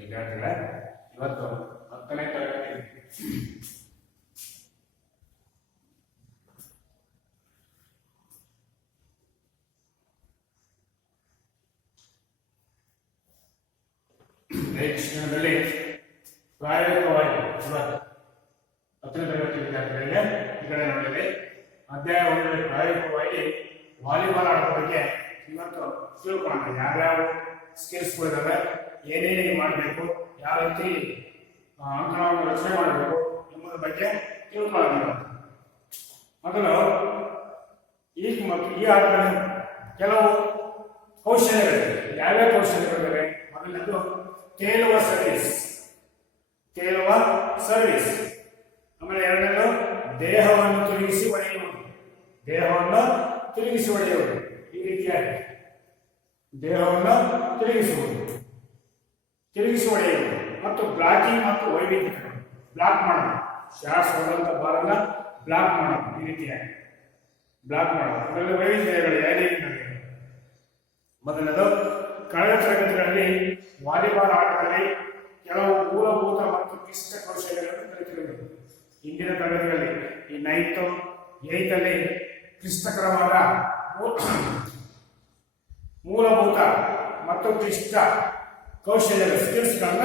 ವಿದ್ಯಾರ್ಥಿಗಳೇ, ಇವತ್ತು 10ನೇ ತರಗತಿ ಶಿಕ್ಷಣದಲ್ಲಿ ಪ್ರಾಯೋಗಿಕವಾಗಿ 10ನೇ ತರಗತಿ ವಿದ್ಯಾರ್ಥಿಗಳಿಗೆ ಈ ಕಡೆ ನೋಡಿದರೆ ಅಧ್ಯಾಯ 1ರಲ್ಲಿ ಪ್ರಾಯೋಗಿಕವಾಗಿ ವಾಲಿಬಾಲ್ ಆಡೋ ಬಗ್ಗೆ ಇವತ್ತು ತಿಳ್ಕೊಳ್ಳೋಣ. ಯಾವ್ಯಾವ ಸ್ಕಿಲ್ಸ್ಗಳಿದಾವೆ, ಏನೇನಿಗೆ ಮಾಡಬೇಕು, ಯಾವ ರೀತಿ ಅಂಕಣವನ್ನು ರಚನೆ ಮಾಡಬೇಕು ಎಂಬುದರ ಬಗ್ಗೆ ತಿಳ್ಕೊಳ್ಳೋಣ. ಮೊದಲು ಈ ಆಟದಲ್ಲಿ ಕೆಲವು ಕೌಶಲ್ಯಗಳಿವೆ. ಯಾವ್ಯಾವ ಕೌಶಲ್ಯಗಳಿವೆ? ಮೊದಲನೇದು ತೇಲುವ ಸರ್ವಿಸ್. ಆಮೇಲೆ ಎರಡನೇದು ದೇಹವನ್ನು ತಿರುಗಿಸಿ ಹೊಡೆಯುವುದು. ಈ ರೀತಿಯಾಗಿ ದೇಹವನ್ನು ತಿರುಗಿಸಿ ಹೊಡೆಯುವುದು ಮತ್ತು ಬ್ಲಾಕಿಂಗ್ ಮತ್ತು ವೈವಿಧ್ಯಗಳು. ಬ್ಲಾಕ್ ಮಾಡೋದು, ಶಾರ್ಟ್ಸ್ ಹೊಡೆದಂತ ಬಾಲನ್ನ ಬ್ಲಾಕ್ ಮಾಡೋದು. ಈ ರೀತಿಯಾಗಿ ಬ್ಲಾಕ್ ಮಾಡೋದು. ಅದರಲ್ಲಿ ವೈವಿಧ್ಯಗಳು ಏನೇನಿವೆ? ಮೊದಲನೇದು ಕಳೆದ ತರಗತಿಗಳಲ್ಲಿ ವಾಲಿಬಾಲ್ ಆಟದಲ್ಲಿ ಕೆಲವು ಮೂಲಭೂತ ಮತ್ತು ಕ್ಲಿಷ್ಟ ಕೌಶಲ್ಯಗಳನ್ನು ಕಲಿತಿರಬೇಕು. ಹಿಂದಿನ ತರಗತಿಗಳಲ್ಲಿ ಈ 9th 8th ಅಲ್ಲಿ ಕ್ಲಿಷ್ಟಕರವಾದ ಮೂಲಭೂತ ಮತ್ತು ಕ್ಲಿಷ್ಟ ಕೌಶಲ್ಯದ ಸ್ಕಿಲ್ಸ್ಗಳನ್ನ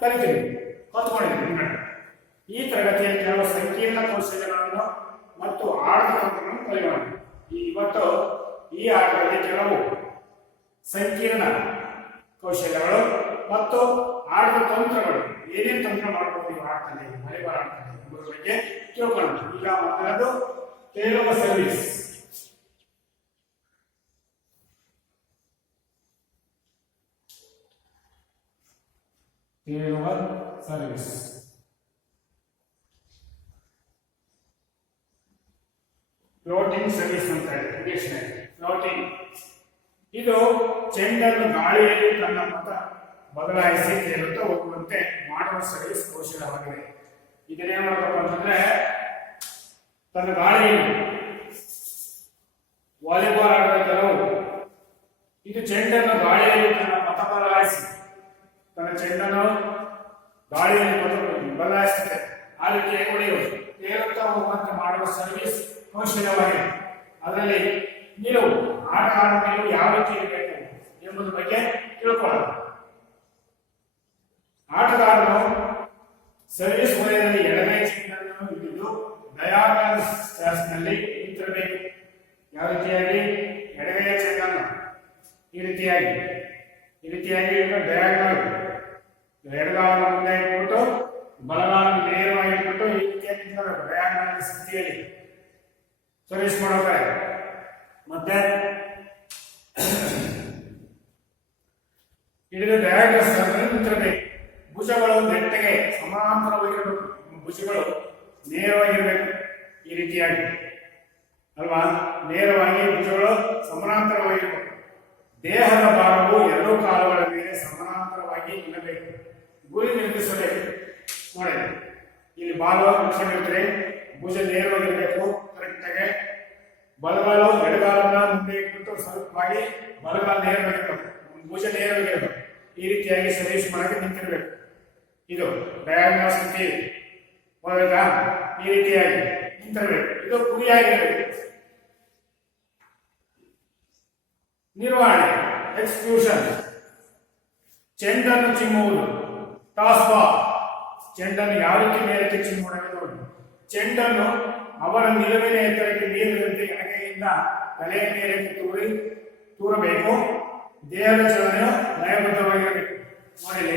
ಕಲಿತಿದ್ದೀವಿ. ಈ ತರಗತಿಯಲ್ಲಿ ಕೆಲವು ಸಂಕೀರ್ಣ ಕೌಶಲ್ಯಗಳನ್ನು ಮತ್ತು ಆಟದ ತಂತ್ರಗಳನ್ನು ಕಲಿಯೋಣ. ಇವತ್ತು ಈ ಆಟದಲ್ಲಿ ಕೆಲವು ಸಂಕೀರ್ಣ ಕೌಶಲ್ಯಗಳು ಮತ್ತು ಆಟದ ತಂತ್ರಗಳು, ಏನೇನು ತಂತ್ರ ಮಾಡಬಹುದು ಈ ಆಟದಲ್ಲಿ, ವಾಲಿಬಾಲ್ ಆಟದಲ್ಲಿ ಎಂಬುದರ ಬಗ್ಗೆ ತಿಳ್ಕೊಳ್ಳೋಣ. ಈಗ ಮೊದಲದು ತೇಲುವ ಸರ್ವಿಸ್. ಫ್ಲೋಟಿಂಗ್ ಸರ್ವಿಸ್ ಅಂತ ಹೇಳಿ ಫ್ಲೋಟಿಂಗ್. ಇದು ಚೆಂಡನ್ನು ಗಾಳಿಯಲ್ಲಿ ತನ್ನ ಪಥ ಬದಲಾಯಿಸಿ ತೇಲುತ್ತಾ ಹೋಗುವಂತೆ ಮಾಡುವ ಸರ್ವಿಸ್ ಕೌಶಲ್ಯವಾಗಿದೆ. ಇದನ್ನೇನು ಮಾಡಬೇಕು ಅಂತಂದ್ರೆ, ತನ್ನ ಗಾಳಿಯಲ್ಲಿ ವಾಲಿಬಾಲ್ ಆಟದ ಕೆಲವು ಇದು ಚೆಂಡನ್ನು ಗಾಳಿಯಲ್ಲಿ ತನ್ನ ಪಥ ಬದಲಾಯಿಸಿ ಚೆಂಡನ್ನು ಗಾಳಿಯಲ್ಲಿ ಬದಲಾಯಿಸುತ್ತೆ. ಆ ರೀತಿ ಹೊಡೆಯುವುದು, ತೇಲುತ್ತಾ ಹೋಗುವಂತೆ ಮಾಡುವ ಸರ್ವಿಸ್ ಕೌಶಲ್ಯವಾಗಿದೆ. ಅದರಲ್ಲಿ ನೀವು ಆಟಗಾರನ ನಿಲುವು ಯಾವ ರೀತಿ ಇರಬೇಕು ಎಂಬುದರ ಬಗ್ಗೆ ತಿಳ್ಕೊಳ್ಳೋಣ. ಆಟಗಾರನು ಸರ್ವಿಸ್ ವಲಯದಲ್ಲಿ ಎಡಗೈ ಚೆಂಡನ್ನು ಹಿಡಿದು ಡಯಾಗನಲ್ ಸ್ಟ್ಯಾನ್ಸ್ನಲ್ಲಿ ನಿಂತಿರಬೇಕು. ಯಾವ ರೀತಿಯಾಗಿ? ಎಡಗೈಯ ಚೆಂಡನ್ನು ಈ ರೀತಿಯಾಗಿ ಡಯಾಗನಲ್ ಎಡಗಾಲನ್ನು ಮುಂದೆ ಇಟ್ಬಿಟ್ಟು ಬಲಗಾಲನ್ನು ನೇರವಾಗಿ ಇಟ್ಬಿಟ್ಟು ಈ ರೀತಿಯಾಗಿ ಡಯಾಗನಲ್ ಸ್ಥಿತಿಯಲ್ಲಿ ಸರ್ವಿಸ್ ಮಾಡೋಕೆ. ಮತ್ತೆ ಹಿಡಿದು ಡಯಾಗನಲ್ ನಿಂತಿರಬೇಕು. ಭುಜಗಳು ನೆಟ್ಟಗೆ ಸಮಾಂತರವಾಗಿರಬೇಕು, ಭುಜಗಳು ನೇರವಾಗಿರಬೇಕು. ಈ ರೀತಿಯಾಗಿ ಅಲ್ವಾ? ನೇರವಾಗಿ ಭುಜಗಳು ಸಮಾನಾಂತರವಾಗಿರಬೇಕು. ದೇಹದ ಭಾಗವು ಎರಡೂ ಕಾಲುಗಳ ಮೇಲೆ ಸಮಾನಾಂತರವಾಗಿ ನಿಲ್ಲಬೇಕು. ಗುರಿ ನಿರ್ಮಿಸಬೇಕು. ನೋಡಿ, ಇಲ್ಲಿ ಬಾಲು ಇಟ್ಕೊಂಡಿರ್ತಾರೆ, ಭುಜ ನೇರವಾಗಿರಬೇಕು ಕರೆಕ್ಟಾಗಿ. ಬಲಗಾಲು ಎಡಗಾಲನ್ನ ಮುಂದೆ ಇಟ್ಬಿಟ್ಟು ಸ್ವಲ್ಪವಾಗಿ ಬಲಗಾಲ ನೇರವಾಗಿರಬೇಕು, ಭುಜ ನೇರವಾಗಿರಬೇಕು. ಈ ರೀತಿಯಾಗಿ ಸರ್ವಿಸ್ ಮಾಡಕ್ಕೆ ನಿಂತಿರಬೇಕು. ಇದು ಡಯಾಗ್ನೋಸ್ ಸ್ಥಿತಿ. ಹೋದಾಗ ಈ ರೀತಿಯಾಗಿ ನಿಂತಿರಬೇಕು. ಇದು ಗುರಿಯಾಗಿರಬೇಕು. ನಿರ್ವಹಣೆ ಎಕ್ಸ್ಕ್ಯೂಷನ್. ಚೆಂಡನ್ನು ಚಿಮ್ಮುವುದು. Toss ball. ಚೆಂಡನ್ನು ಯಾವ ರೀತಿ ಮೇಲಕ್ಕೆ ಚಿಮ್ಮುವುದನ್ನು ನೋಡಿ. ಚೆಂಡನ್ನು ಅವರ ನಿಲುವಿನ ಎತ್ತರಕ್ಕೆ ನೀರಿದಂತೆ ಎಡಗೈಯಿಂದ ತಲೆಯ ಮೇಲಕ್ಕೆ ತೂರಬೇಕು. ದೇಹದ ಚಲನೆಯು ಲಯಬದ್ಧವಾಗಿರಬೇಕು. ನೋಡಿ,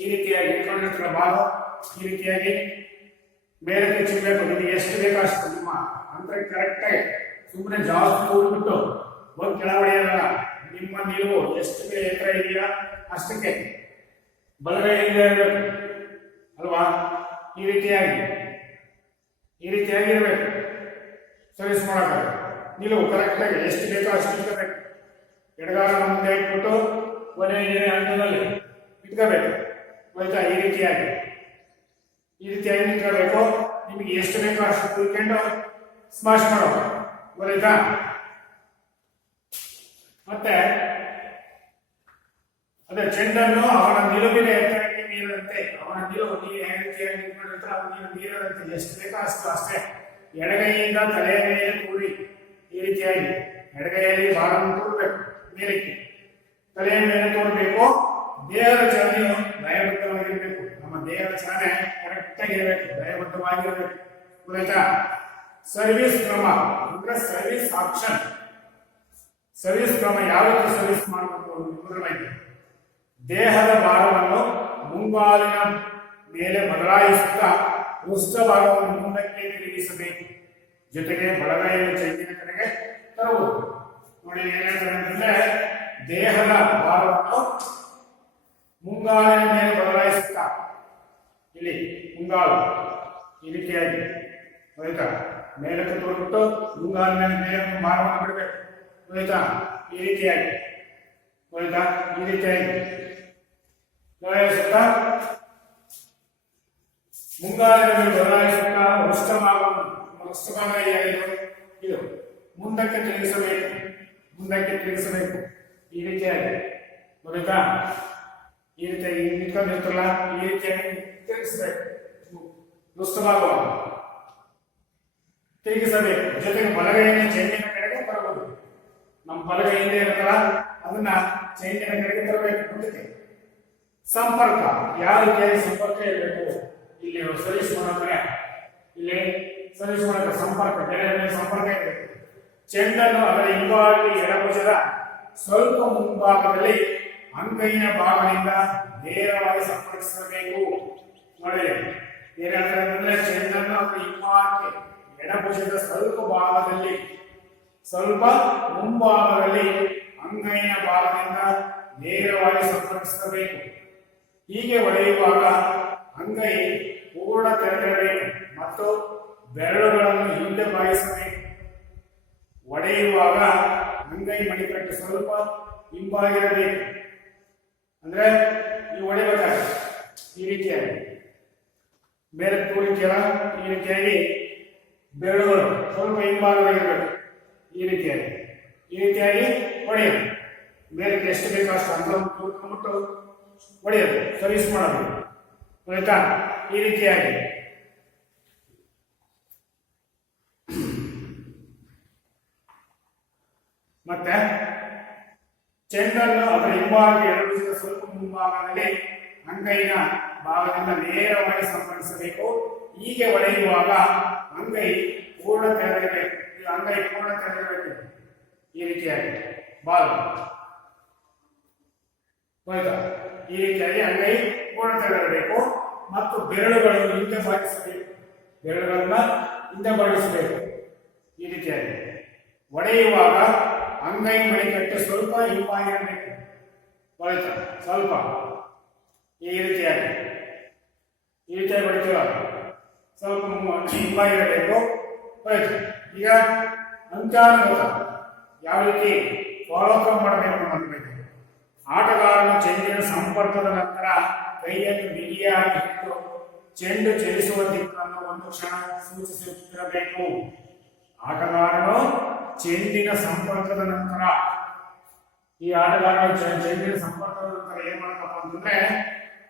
ಈ ರೀತಿಯಾಗಿ ಇಟ್ಕೊಂಡಿರ್ತೀರ ಬಾಲು, ಈ ರೀತಿಯಾಗಿ ಮೇಲಕ್ಕೆ ಚಿಮ್ಮಬೇಕು. ನಿಮಗೆ ಎಷ್ಟು ಬೇಕೋ ಅಷ್ಟು ನಿಮ್ಮ ಅಂದ್ರೆ ಕರೆಕ್ಟಾಗಿ, ಸುಮ್ಮನೆ ಜಾಸ್ತಿ ತೂರ್ಬಿಟ್ಟು ಒಂದು ಕೆಳಗಡೆಯಲ್ಲ. ನಿಮ್ಮ ನಿಲುವು ಎಷ್ಟು ಎತ್ತರ ಇದೆಯಾ ಅಷ್ಟಕ್ಕೆ ಬಲಗೈಯಿಂದ ಇರಬೇಕು ಅಲ್ವಾ? ಈ ರೀತಿಯಾಗಿ ಇರಬೇಕು ಸರ್ವಿಸ್ ಮಾಡೋಕೆ. ನಿಲುವು ಕರೆಕ್ಟಾಗಿ ಎಷ್ಟು ಬೇಕೋ ಅಷ್ಟು ಇಟ್ಕೋಬೇಕು. ಎಡಗಾಲ ಮುಂದೆ ಇಟ್ಬಿಟ್ಟು ಕೊನೆಯ ಹಂತದಲ್ಲಿ ಇಟ್ಕೋಬೇಕು. ಆಯ್ತಾ? ಈ ರೀತಿಯಾಗಿ ನಿಂತ್ಕೋಬೇಕು. ನಿಮಗೆ ಎಷ್ಟು ಬೇಕೋ ಅಷ್ಟು ಕುಯ್ಕೊಂಡು ಸ್ಮಾಶ್ ಮಾಡೋದು. ಗೊತ್ತಾಯ್ತಾ? ಮತ್ತೆ ಅದೇ ಚೆಂಡನ್ನು ಅವನ ನಿಲುವಿನ ಎತ್ತರಕ್ಕೆ ಮೀರದಂತೆ, ಅವನ ನಿಲುವು ಅವನಿಗೆ ಮೀರದಂತೆ ಎಷ್ಟು ಬೇಕೋ ಅಷ್ಟು ಅಷ್ಟೇ ಎಡಗೈಯಿಂದ ತಲೆಯ ಮೇಲೆ ತೂರಿ, ಈ ರೀತಿಯಾಗಿ ಎಡಗೈಯಲ್ಲಿ ಬಾಲನ್ನು ತೂರಬೇಕು, ಮೇಲಕ್ಕೆ ತಲೆಯ ಮೇಲೆ ತೋರಬೇಕು. ದೇಹದ ಚಲನೆಯು ಲಯಬದ್ಧವಾಗಿರಬೇಕು. ನಮ್ಮ ದೇಹದ ಚಲನೆ ಕರೆಕ್ಟ್ ಆಗಿರಬೇಕು, ಲಯಬದ್ಧವಾಗಿರಬೇಕು. ಗೊತ್ತಾಯ್ತಾ? ಸರ್ವಿಸ್ ಕ್ರಮ ಅಂದ್ರೆ ಸರ್ವಿಸ್ ಆಕ್ಷನ್. ಸರ್ವಿಸ್ ಕ್ರಮ ಯಾವ ರೀತಿ ಸರ್ವಿಸ್ ಮಾಡಬೇಕು ವಿವರವಾಗಿ. ದೇಹದ ಭಾರವನ್ನು ಮುಂಗಾಲಿನ ಮೇಲೆ ಬದಲಾಯಿಸುತ್ತಾ ಉಷ್ಣ ಭಾಗವನ್ನು ಮುಂದಕ್ಕೆ ತಿರುಗಿಸಬೇಕು. ಜೊತೆಗೆ ಬಲಗೈಯನ್ನು ಚೆಂಡಿನ ಕಡೆಗೆ ತರುವುದು. ನೋಡಿ ಏನಾಗ್ತದೆ ಅಂತಂದ್ರೆ, ದೇಹದ ಭಾರವನ್ನು ಮುಂಗಾಲಿನ ಮೇಲೆ ಬದಲಾಯಿಸುತ್ತಾ, ಇಲ್ಲಿ ಮುಂಗಾಲು ಈ ರೀತಿಯಾಗಿ ಆಯ್ತಾ, ಮೇಲಕ್ಕೆ ತೋರ್ಬಿಟ್ಟು ಮುಂಗಾಲಿನ ಮೇಲೆ ಭಾರವನ್ನು ಬಿಡಬೇಕು. ಆಯ್ತಾ? ಈ ರೀತಿಯಾಗಿ ಆಯ್ತಾ, ಈ ರೀತಿಯಾಗಿ ಬದಲಾಯಿಸುತ್ತಾ ಮುಂಗಾಲಿನ ಮೇಲೆ ಬದಲಾಯಿಸುತ್ತಾ ವೃಷ್ಠಭಾಗ ಇದು ಮುಂದಕ್ಕೆ ತಿರುಗಿಸಬೇಕು, ಮುಂದಕ್ಕೆ ತಿರುಗಿಸಬೇಕು. ಈ ರೀತಿಯಾಗಿ ಗೊತ್ತಾಯ್ತಾ? ಈ ರೀತಿಯಾಗಿ ನಿಂತ್ಕೊಂಡಿರ್ತಲ್ಲ, ಈ ರೀತಿಯಾಗಿ ತಿರುಗಿಸಬೇಕು. ವೃಷ್ಠಭಾಗವನ್ನು ತಿರುಗಿಸಬೇಕು. ಜೊತೆಗೆ ಬಲಗೈಯನ್ನು ಚೆಂಡಿನ ಕಡೆಗೆ ತರಬಹುದು. ನಮ್ಮ ಬಲಗೈ ಹಿಂದೆ ಇರುತ್ತಲ್ಲ, ಅದನ್ನ ಚೆಂಡಿನ ಕಡೆಗೆ ತರಬೇಕು. ಮುಂದಕ್ಕೆ ಸಂಪರ್ಕ ಯಾವ ರೀತಿಯಾಗಿ ಸಂಪರ್ಕ ಇರಬೇಕು, ಇಲ್ಲಿ ಸರ್ವಿಸ್ ಮಾಡೋದ್ರೆ ಇಲ್ಲಿ ಸರ್ವಿಸ್ ಮಾಡೋಕೆ ಸಂಪರ್ಕ, ಬೇರೆ ಬೇರೆ ಸಂಪರ್ಕ ಇರಬೇಕು. ಚೆಂಡನ್ನು ಅದರ ಹಿಂಭಾಗಿ ಎಡಭುಜದ ಸ್ವಲ್ಪ ಮುಂಭಾಗದಲ್ಲಿ ಅಂಗೈನ ಭಾಗದಿಂದ ನೇರವಾಗಿ ಸಂಪರ್ಕಿಸಬೇಕು. ನೋಡಿ ಏನಾಗ್ತದೆ ಅಂದ್ರೆ, ಚೆಂಡನ್ನು ಅದರ ಹಿಂಭಾಗಕ್ಕೆ ಎಡಭುಜದ ಸ್ವಲ್ಪ ಭಾಗದಲ್ಲಿ, ಸ್ವಲ್ಪ ಮುಂಭಾಗದಲ್ಲಿ ಅಂಗೈನ ಭಾಗದಿಂದ ನೇರವಾಗಿ ಸಂಪರ್ಕಿಸಬೇಕು. ಹೀಗೆ ಹೊಡೆಯುವಾಗ ಅಂಗೈ ಪೂರ್ಣ ತೆರೆದಿರಬೇಕು ಮತ್ತು ಬೆರಳುಗಳನ್ನು ಹಿಂದೆ ಬಾಗಿಸಬೇಕು. ಒಡೆಯುವಾಗ ಅಂಗೈ ಮಣಿಕಟ್ಟು ಸ್ವಲ್ಪ ಹಿಂಬಾಗಿರಬೇಕು. ಅಂದ್ರೆ ನೀವು ಹೊಡೆಯಬೇಕಾದ್ರೆ ಈ ರೀತಿಯಾಗಿ ಬೇರೆ ತೋರಿಕೆಯ ಈ ರೀತಿಯಾಗಿ ಬೆರಳುಗಳು ಸ್ವಲ್ಪ ಹಿಂಭಾಗವಾಗಿರಬೇಕು. ಈ ರೀತಿಯಾಗಿ ಹೊಡೆಯೋದು. ಬೇರೆ ಎಷ್ಟು ಬೇಕೋ ಅಷ್ಟು ಅಂತ ತೋರ್ಕೊಂಡ್ಬಿಟ್ಟು ಹೊಡೆಯೋದು, ಸರ್ವಿಸ್ ಮಾಡೋದು. ಆಯ್ತಾ? ಈ ರೀತಿಯಾಗಿ ಮತ್ತೆ ಚೆಂಡನ್ನು ಅದರ ಹಿಂಭಾಗ ಎಡಭುಜದ ಸ್ವಲ್ಪ ಮುಂಭಾಗದಲ್ಲಿ ಅಂಗೈನ ಭಾಗದಿಂದ ನೇರವಾಗಿ ಸಂಪರ್ಕಿಸಬೇಕು. ಹೀಗೆ ಹೊಡೆಯುವಾಗ ಅಂಗೈ ಪೂರ್ಣ ತೆರೆದಿರಬೇಕು. ಅಂಗೈ ಪೂರ್ಣ ತೆರೆದಿರಬೇಕು. ಈ ರೀತಿಯಾಗಿ ಬಾಲ್ ಆಯ್ತಾ? ಈ ರೀತಿಯಾಗಿ ಅಂಗೈ ಪೂರ್ಣ ತೆರೆದಿರಬೇಕು ಮತ್ತು ಬೆರಳುಗಳನ್ನು ಹಿಂದೆ ಬಾಗಿಸಬೇಕು. ಬೆರಳುಗಳನ್ನ ಹಿಂದೆ ಬಾಗಿಸಬೇಕು. ಈ ರೀತಿಯಾಗಿ ಹೊಡೆಯುವಾಗ ಅಂಗೈ ಮಣಿಕಟ್ಟು ಸ್ವಲ್ಪ ಹಿಂಬಾಗಿರಬೇಕು. ಆಯ್ತಾ? ಸ್ವಲ್ಪ ಈ ರೀತಿಯಾಗಿ ಹೊಡಿತೀರ, ಸ್ವಲ್ಪ ಹಿಂಬಾಗಿರಬೇಕು. ಆಯ್ತು. ಈಗ ಅಂತ್ಯಾನುಗತ ಯಾವ ರೀತಿ ಫಾಲೋಅಪ್ ಮಾಡಬೇಕು ಅನ್ನಬೇಕು. ಆಟಗಾರನು ಚೆಂಡಿನ ಸಂಪರ್ಕದ ನಂತರ ಕೈಯನ್ನು ಬಿಗಿಯಾಗಿ ಹಿಡಿದು ಚೆಂಡು ಚಲಿಸುವ ದಿಕ್ಕನ್ನು ಒಂದು ಕ್ಷಣ ಸೂಚಿಸುತ್ತಿರಬೇಕು. ಆಟಗಾರನು ಚೆಂಡಿನ ಸಂಪರ್ಕದ ನಂತರ, ಈ ಆಟಗಾರನು ಚೆಂಡಿನ ಸಂಪರ್ಕದ ನಂತರ ಏನ್ ಮಾಡಬೇಕಪ್ಪ ಅಂತಂದ್ರೆ,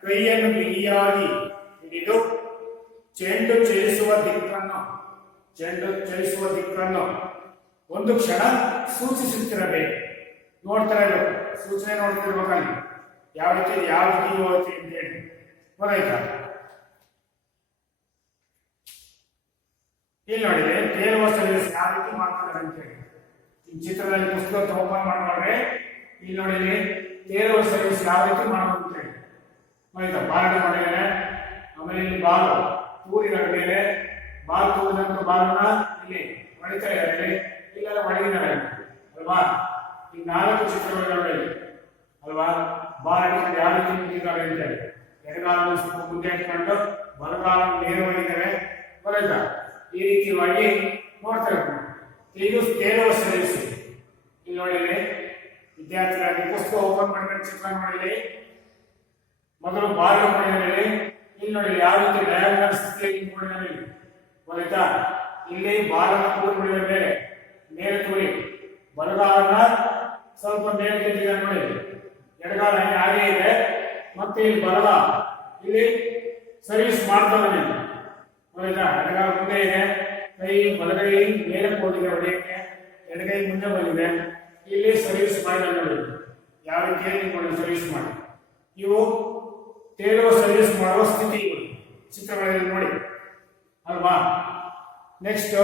ಕೈಯನ್ನು ಬಿಗಿಯಾಗಿ ಹಿಡಿದು ಚೆಂಡು ಚಲಿಸುವ ದಿಕ್ಕನ್ನು ಒಂದು ಕ್ಷಣ ಸೂಚಿಸುತ್ತಿರಬೇಕು. ನೋಡ್ತಾ ಇರಬೇಕು, ಸೂಚನೆ ನೋಡ್ತಿರ್ಬೇಕಲ್ಲಿ ಯಾವ ರೀತಿ ಹೋಗ್ತಿ ಅಂತ ಹೇಳಿ. ಗೊತ್ತಾಯ್ತಾ? ಇಲ್ಲಿ ನೋಡಿದ್ರೆ ತೇಲುವ ಸರ್ವಿಸ್ ಯಾವ ರೀತಿ ಮಾಡ್ತಾರೆ ಅಂತ ಹೇಳಿ ಈ ಚಿತ್ರದಲ್ಲಿ ಪುಸ್ತಕ ಓಪನ್ ಮಾಡಿದ್ರೆ ಇಲ್ಲಿ ನೋಡಿದ್ರೆ ತೇಲುವ ಸರ್ವಿಸ್ ಯಾವ ರೀತಿ ಮಾಡಬೇಕು ಅಂತ ಹೇಳಿ. ಆಯ್ತಾ? ಬಾಲ್ ಮಾಡಿದರೆ ಆಮೇಲೆ ಇಲ್ಲಿ ಬಾಲ್ ತೂರಿನ ಮೇಲೆ ಬಾಲ್ ತೂರಿದಂತ ಬಾಲನ್ನ ಇಲ್ಲಿ ಹೊಡಿತಾ ಇದ್ದಾರೆ, ಇಲ್ಲೆಲ್ಲ ಹೊಡೆದಿದ್ದಾರೆ ಅಲ್ವಾ? ಈ 4 ಚಿತ್ರಗಳು ಅಲ್ವಾ? ಬಾಲ್ ಹಿಡಿದು ಯಾವ ರೀತಿ ನಿಂತಿದ್ದಾರೆ ಅಂತ ಹೇಳಿ ಎಡಗಾಲನ್ನು ಸ್ವಲ್ಪ ಮುಂದೆ ಇಟ್ಕೊಂಡು ಬಲಗಾಲನ್ನು ನೇರವಾಗಿದ್ದಾರೆ. ಬರಲ್ಲ ಈ ರೀತಿಯಾಗಿ ನೋಡ್ತಾ ಇರ್ಬೋದು. ಇದು ತೇಲುವ ಸರ್ವಿಸ್. ಇಲ್ಲಿ ನೋಡಿದ್ರೆ ವಿದ್ಯಾರ್ಥಿಗಳಿಗೆ ಪುಸ್ತಕ ಓಪನ್ ಮಾಡಿದ್ರೆ ಚಿತ್ರ ನೋಡಿರಿ. ಮೊದಲು ಬಾಲ್ ಮಾಡಿದರೆ ಇಲ್ಲಿ ನೋಡಿ ಯಾವ ರೀತಿ ಡಯಾಗ್ನಲ್ ಸ್ಥಿತಿಯಲ್ಲಿ ನೋಡಿದರೆ ಗೊತ್ತಾಯ್ತಾ? ಇಲ್ಲಿ ಬಾಲನ್ನು ತೂರಿದ ಮೇಲೆ ತೂರಿ ಬಲಗಾಲನ್ನ ಸ್ವಲ್ಪ ಮೇಲೆ ತೆಗೆದ ನೋಡಿ ಎಡಗಾಲ ಹಾಗೆ ಇದೆ, ಮತ್ತೆ ಇಲ್ಲಿ ಬರಲ ಇಲ್ಲಿ ಸರ್ವಿಸ್ ಮಾಡ್ತಾನೆ. ನೋಡಿದ್ರಾ, ಎಡಗಾಲ ಮುಂದೆ ಇದೆ, ಕೈ ಬಲಗೈ ಮೇಲೆ ಹೋಗಿದೆ ಹೊಡೆಯಕ್ಕೆ, ಎಡಗೈ ಮುಂದೆ ಬಂದಿದೆ. ಇಲ್ಲಿ ಸರ್ವಿಸ್ ಮಾಡಿ ನೋಡಿ ಯಾವ ರೀತಿಯಾಗಿ ನೀವು ಸರ್ವಿಸ್ ಮಾಡಿ. ಇವು ತೇಲುವ ಸರ್ವಿಸ್ ಮಾಡುವ ಸ್ಥಿತಿ ಚಿತ್ರಗಳಲ್ಲಿ ನೋಡಿ ಅಲ್ವಾ. ನೆಕ್ಸ್ಟ್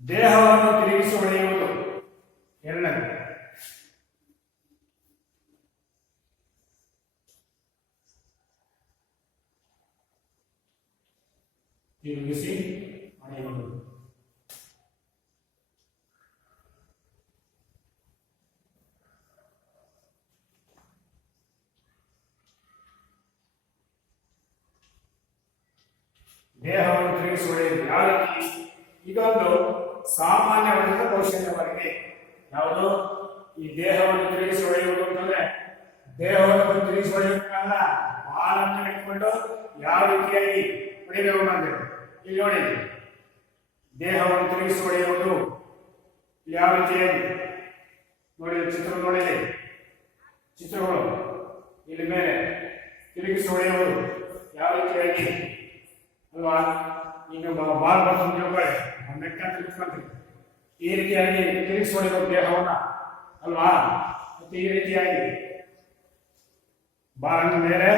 ದೇಹವನ್ನು ತಿರುಗಿಸಿ ಹೊಡೆಯುವುದು ಎರಡನೇ. ತಿರುಗಿಸಿ ಹೊಡೆಯುವುದು. ದೇಹವನ್ನು ತಿರುಗಿಸಿ ಹೊಡೆಯುವುದು ಯಾವ ರೀತಿ? ಇದೊಂದು ಸಾಮಾನ್ಯವಾದ ಕೌಶಲ್ಯವಾಗಿದೆ. ಯಾವುದು ಈ ದೇಹವನ್ನು ತಿರುಗಿಸಿ ಹೊಡೆಯುವುದು ಅಂತಂದ್ರೆ, ದೇಹವನ್ನು ತಿರುಗಿಸಿ ಹೊಡೆಯುವುದಲ್ಲ, ಬಾಲನ್ನು ಇಟ್ಕೊಂಡು ಯಾವ ರೀತಿಯಾಗಿ ಹೊಡೆಯಬೇಕು ಅಂದ್ರೆ ಇಲ್ಲಿ ನೋಡಿ, ದೇಹವನ್ನು ತಿರುಗಿಸಿ ಹೊಡೆಯುವುದು ಯಾವ ರೀತಿಯಾಗಿ ನೋಡಿ. ಚಿತ್ರ ನೋಡಿದೆ, ಚಿತ್ರಗಳು ಇಲ್ಲಿ ಮೇಲೆ ತಿರುಗಿಸಿ ಹೊಡೆಯುವುದು ಯಾವ ರೀತಿಯಾಗಿ ಅಲ್ವಾ. ಈಗ ಬಾಲ್ ಬಂದು ತಿಳ್ಕೊಳ್ಳಿ, ಮೆಕ್ಕಂತ ತಿಳ್ಕೊಂತೀವಿ, ಈ ರೀತಿಯಾಗಿ ತಿರುಗಿಸಿ ಹೊಡೆಯುವುದು ದೇಹವನ್ನ ಅಲ್ವಾ. ಮತ್ತೆ ಈ ರೀತಿಯಾಗಿ ಬಾಲನ್ನು ಮೇಲೆ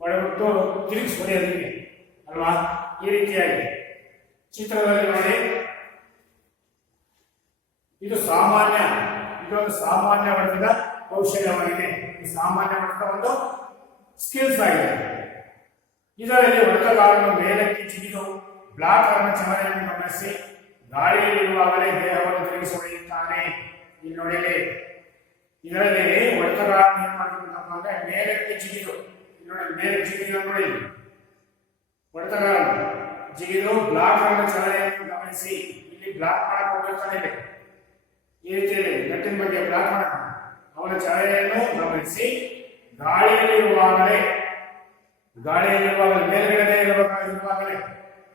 ಹೊಡೆಬಿಟ್ಟು ತಿರುಗಿಸಿ ಹೊಡೆಯೋದಕ್ಕೆ ಅಲ್ವಾ. ಈ ರೀತಿಯಾಗಿ ಚಿತ್ರದಲ್ಲಿ ನೋಡಿ, ಇದು ಸಾಮಾನ್ಯ, ಇದೊಂದು ಸಾಮಾನ್ಯ ವರ್ಗದ ಕೌಶಲ್ಯವಾಗಿದೆ. ಈ ಸಾಮಾನ್ಯ ವರ್ಗದ ಒಂದು ಸ್ಕಿಲ್ಸ್ ಆಗಿದೆ. ಇದರಲ್ಲಿ ಹೊಡೆತಗಾರನು ಮೇಲಕ್ಕೆ ಜಿಗಿದು ಬ್ಲಾಕ್ ಅನ್ನು ಚಲನೆಯನ್ನು ಗಮನಿಸಿ ಗಾಳಿಯಲ್ಲಿರುವಾಗಲೇ ದೇಹವನ್ನು ತಿರುಗಿಸಿ ಹೊಡೆಯುತ್ತಾನೆ. ಇಲ್ಲಿ ನೋಡಿಲಿ, ಇದರಲ್ಲಿ ಹೊಡೆತಗಾರನು ಏನ್ ಮಾಡ್ಬೇಕಪ್ಪ ಅಂದ್ರೆ ಮೇಲಕ್ಕೆ ಜಿಗಿದು, ನೋಡಿ ಮೇಲೆ ಜಿಗಿದು ನೋಡಿ, ಹೊಡೆತಗಾರನು ಜಿಗಿದು ಬ್ಲಾಕ್ ಅನ್ನು ಚಲನೆಯನ್ನು ಗಮನಿಸಿ, ಇಲ್ಲಿ ಬ್ಲಾಕ್ ಮಾಡಕ್ ಹೋಗಿರ್ತಾನೆ. ಈ ರೀತಿಯಲ್ಲಿ ಗಟ್ಟಿನ ಬಗ್ಗೆ ಬ್ಲಾಕ್ ಮಾಡಕ್ ಅವನ ಚಲನೆಯನ್ನು ಗಮನಿಸಿ ಗಾಳಿಯಲ್ಲಿರುವಾಗಲೇ ಮೇಲ್ಗಡೆ ಇರುವಾಗಲೇ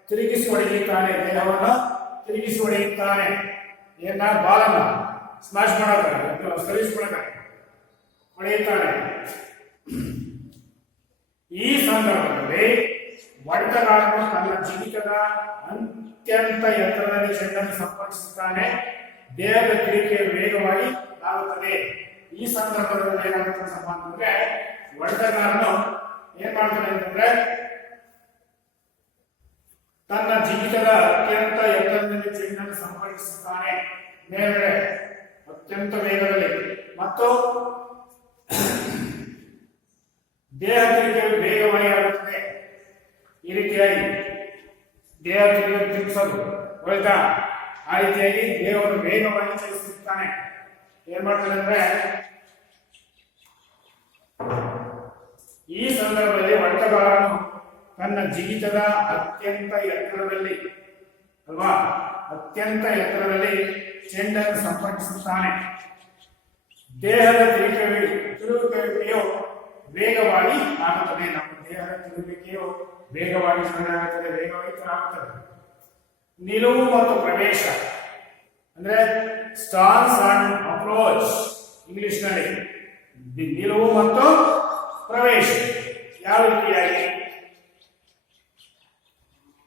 ತಿರುಗಿಸಿ ಹೊಡೆಯುತ್ತಾನೆ. ದೇಹವನ್ನು ತಿರುಗಿಸಿ ಹೊಡೆಯುತ್ತಾನೆ. ಏನ ಬಾಲನ್ನು ಸ್ಮ್ಯಾಶ್ ಮಾಡಕ ಸರ್ವಿಸ್ ಮಾಡಕ ಹೊಡೆಯುತ್ತಾನೆ. ಈ ಸಂದರ್ಭದಲ್ಲಿ ಹೊಡೆತಗಾರನು ತನ್ನ ಜಿಗಿತದ ಅತ್ಯಂತ ಎತ್ತರದಲ್ಲಿ ಚೆಂಡನ್ನು ಸಂಪರ್ಕಿಸುತ್ತಾನೆ. ದೇಹದ ತಿರುಗಿಕೆಯ ವೇಗವಾಗಿ ಆಗುತ್ತದೆ. ಈ ಸಂದರ್ಭದಲ್ಲಿ ಏನಾಗುತ್ತಪ್ಪ ಅಂತಂದ್ರೆ, ಹೊಡೆತಗಾರನು ಏನ್ ಮಾಡ್ತಾನೆ ಅಂತಂದ್ರೆ, ತನ್ನ ಜಿಗಿತದ ಅತ್ಯಂತ ಎತ್ತರದಲ್ಲಿ ಚೆಂಡನ್ನು ಸಂಪರ್ಕಿಸುತ್ತಾನೆ. ಮೇಲ್ಗಡೆ ಅತ್ಯಂತ ವೇಗದಲ್ಲಿ ಮತ್ತು ದೇಹ ತಿರುಗಿಕೆಯು ವೇಗವಾಗಿ ಆಗುತ್ತದೆ. ಈ ರೀತಿಯಾಗಿ ದೇಹ ತಿರುಗಿಸೋದು ಹೋಯ್ತಾ, ಆ ರೀತಿಯಾಗಿ ದೇಹವನ್ನು ವೇಗವಾಗಿ ಚಲಿಸುತ್ತಾನೆ. ಏನ್ ಮಾಡ್ತಾನೆ ಅಂದ್ರೆ, ಈ ಸಂದರ್ಭದಲ್ಲಿ ಹೊಡೆತಗಾರನು ತನ್ನ ಜಿಗಿತದ ಅತ್ಯಂತ ಎತ್ತರದಲ್ಲಿ ಅಲ್ವಾ, ಅತ್ಯಂತ ಎತ್ತರದಲ್ಲಿ ಚೆಂಡನ್ನು ಸಂಪರ್ಕಿಸುತ್ತಾನೆ. ದೇಹದ ತಿರುಗುವಿಕೆಯು ವೇಗವಾಗಿ ಆಗುತ್ತದೆ. ನಮ್ಮ ದೇಹದ ತಿರುಗುವಿಕೆಯು ವೇಗವಾಗಿ ಆಗುತ್ತದೆ, ವೇಗವಾಗಿ ಆಗುತ್ತದೆ. ನಿಲುವು ಮತ್ತು ಪ್ರವೇಶ ಅಂದ್ರೆ ಸ್ಟಾನ್ಸ್ ಅಂಡ್ ಅಪ್ರೋಚ್ ಇಂಗ್ಲಿಷ್ ನಲ್ಲಿ. ನಿಲುವು ಮತ್ತು ಪ್ರವೇಶ ಯಾವ ರೀತಿಯಾಗಿ?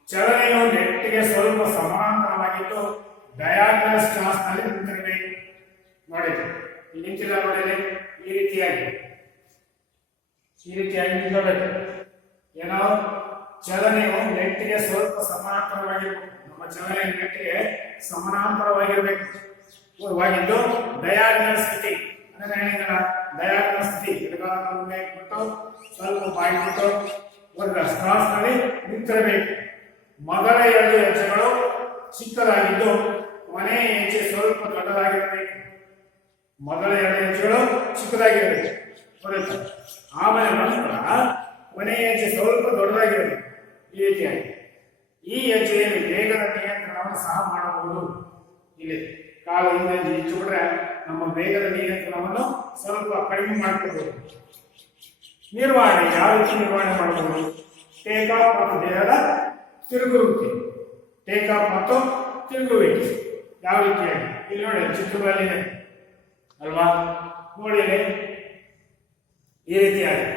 ಚಲನೆಯು ನೆಟ್ಟಿಗೆ ಸ್ವಲ್ಪ ಸಮಾಂತರವಾಗಿದ್ದು ಡಯಾಗ್ನಲ್ ಸ್ಟಾನ್ಸ್ ನಲ್ಲಿ ನಿಂತಿರಬೇಕು. ನೋಡಿದ್ರೆ ನಿಂತಿಲ್ಲ ನೋಡಿದ್ರೆ ಈ ರೀತಿಯಾಗಿ ನಿಂತಿರಬೇಕು. ಏನೋ ಚಲನೆಯು ನೆಟ್ಟಿಗೆ ಸ್ವಲ್ಪ ಸಮಾಂತರವಾಗಿರ್ಬೇಕು. ನಮ್ಮ ಚಲನೆ ನೆಟ್ಟಿಗೆ ಸಮಾನಾಂತರವಾಗಿರ್ಬೇಕು ವಾಗಿದ್ದು ಡಯಾಗ್ನಲ್ ಸ್ಥಿತಿ ಅಂದ್ರೆ ಏನಿಲ್ಲ, ಡಯಾಗ್ನಲ್ ಸ್ಥಿತಿ ಮುಂದೆ ಮತ್ತು ಸ್ವಲ್ಪ ಬಾಯಿಬಿಟ್ಟು ಒಂದು ಸ್ಟಾನ್ಸ್ ನಲ್ಲಿ ನಿಂತಿರಬೇಕು. ಮೊದಲ ಎರಡು ಹೆಜ್ಜೆಗಳು ಚಿಕ್ಕದಾಗಿದ್ದು ಕೊನೆಯ ಹೆಜ್ಜೆ ಸ್ವಲ್ಪ ದೊಡ್ಡದಾಗಿರಬೇಕು. ಮೊದಲ ಎರಡು ಹೆಜ್ಜೆಗಳು ಚಿಕ್ಕದಾಗಿರಬೇಕು, ಆಮೇಲೆ ನಂತರ ಕೊನೆಯ ಹೆಜ್ಜೆ ಸ್ವಲ್ಪ ದೊಡ್ಡದಾಗಿರಬೇಕು. ಈ ರೀತಿಯಾಗಿ ಈ ಹೆಜ್ಜೆಯಲ್ಲಿ ವೇಗದ ನಿಯಂತ್ರಣವನ್ನು ಸಹ ಮಾಡಬಹುದು. ಇಲ್ಲಿ ಕಾಲು ಹಿಂದೆ ಹೆಚ್ಚು ಬಿಟ್ರೆ ನಮ್ಮ ವೇಗದ ನಿಯಂತ್ರಣವನ್ನು ಸ್ವಲ್ಪ ಕಡಿಮೆ ಮಾಡಿಕೊಳ್ಬಹುದು. ನಿರ್ವಹಣೆ ಯಾವ ರೀತಿ ನಿರ್ವಹಣೆ ಮಾಡಬಹುದು? ಟೇಕ್ ಆಫ್ ಮತ್ತು ದೇಹದ ತಿರುಗುವಿಕೆ. ಟೇಕ್ ಆಫ್ ಮತ್ತು ತಿರುಗುವಿಕೆ ಯಾವ ರೀತಿಯಾಗಿ ಇಲ್ಲಿ ನೋಡಿ ಚಿತ್ರದಲ್ಲಿದೆ ಅಲ್ವಾ. ನೋಡಿ ಈ ರೀತಿಯಾಗಿ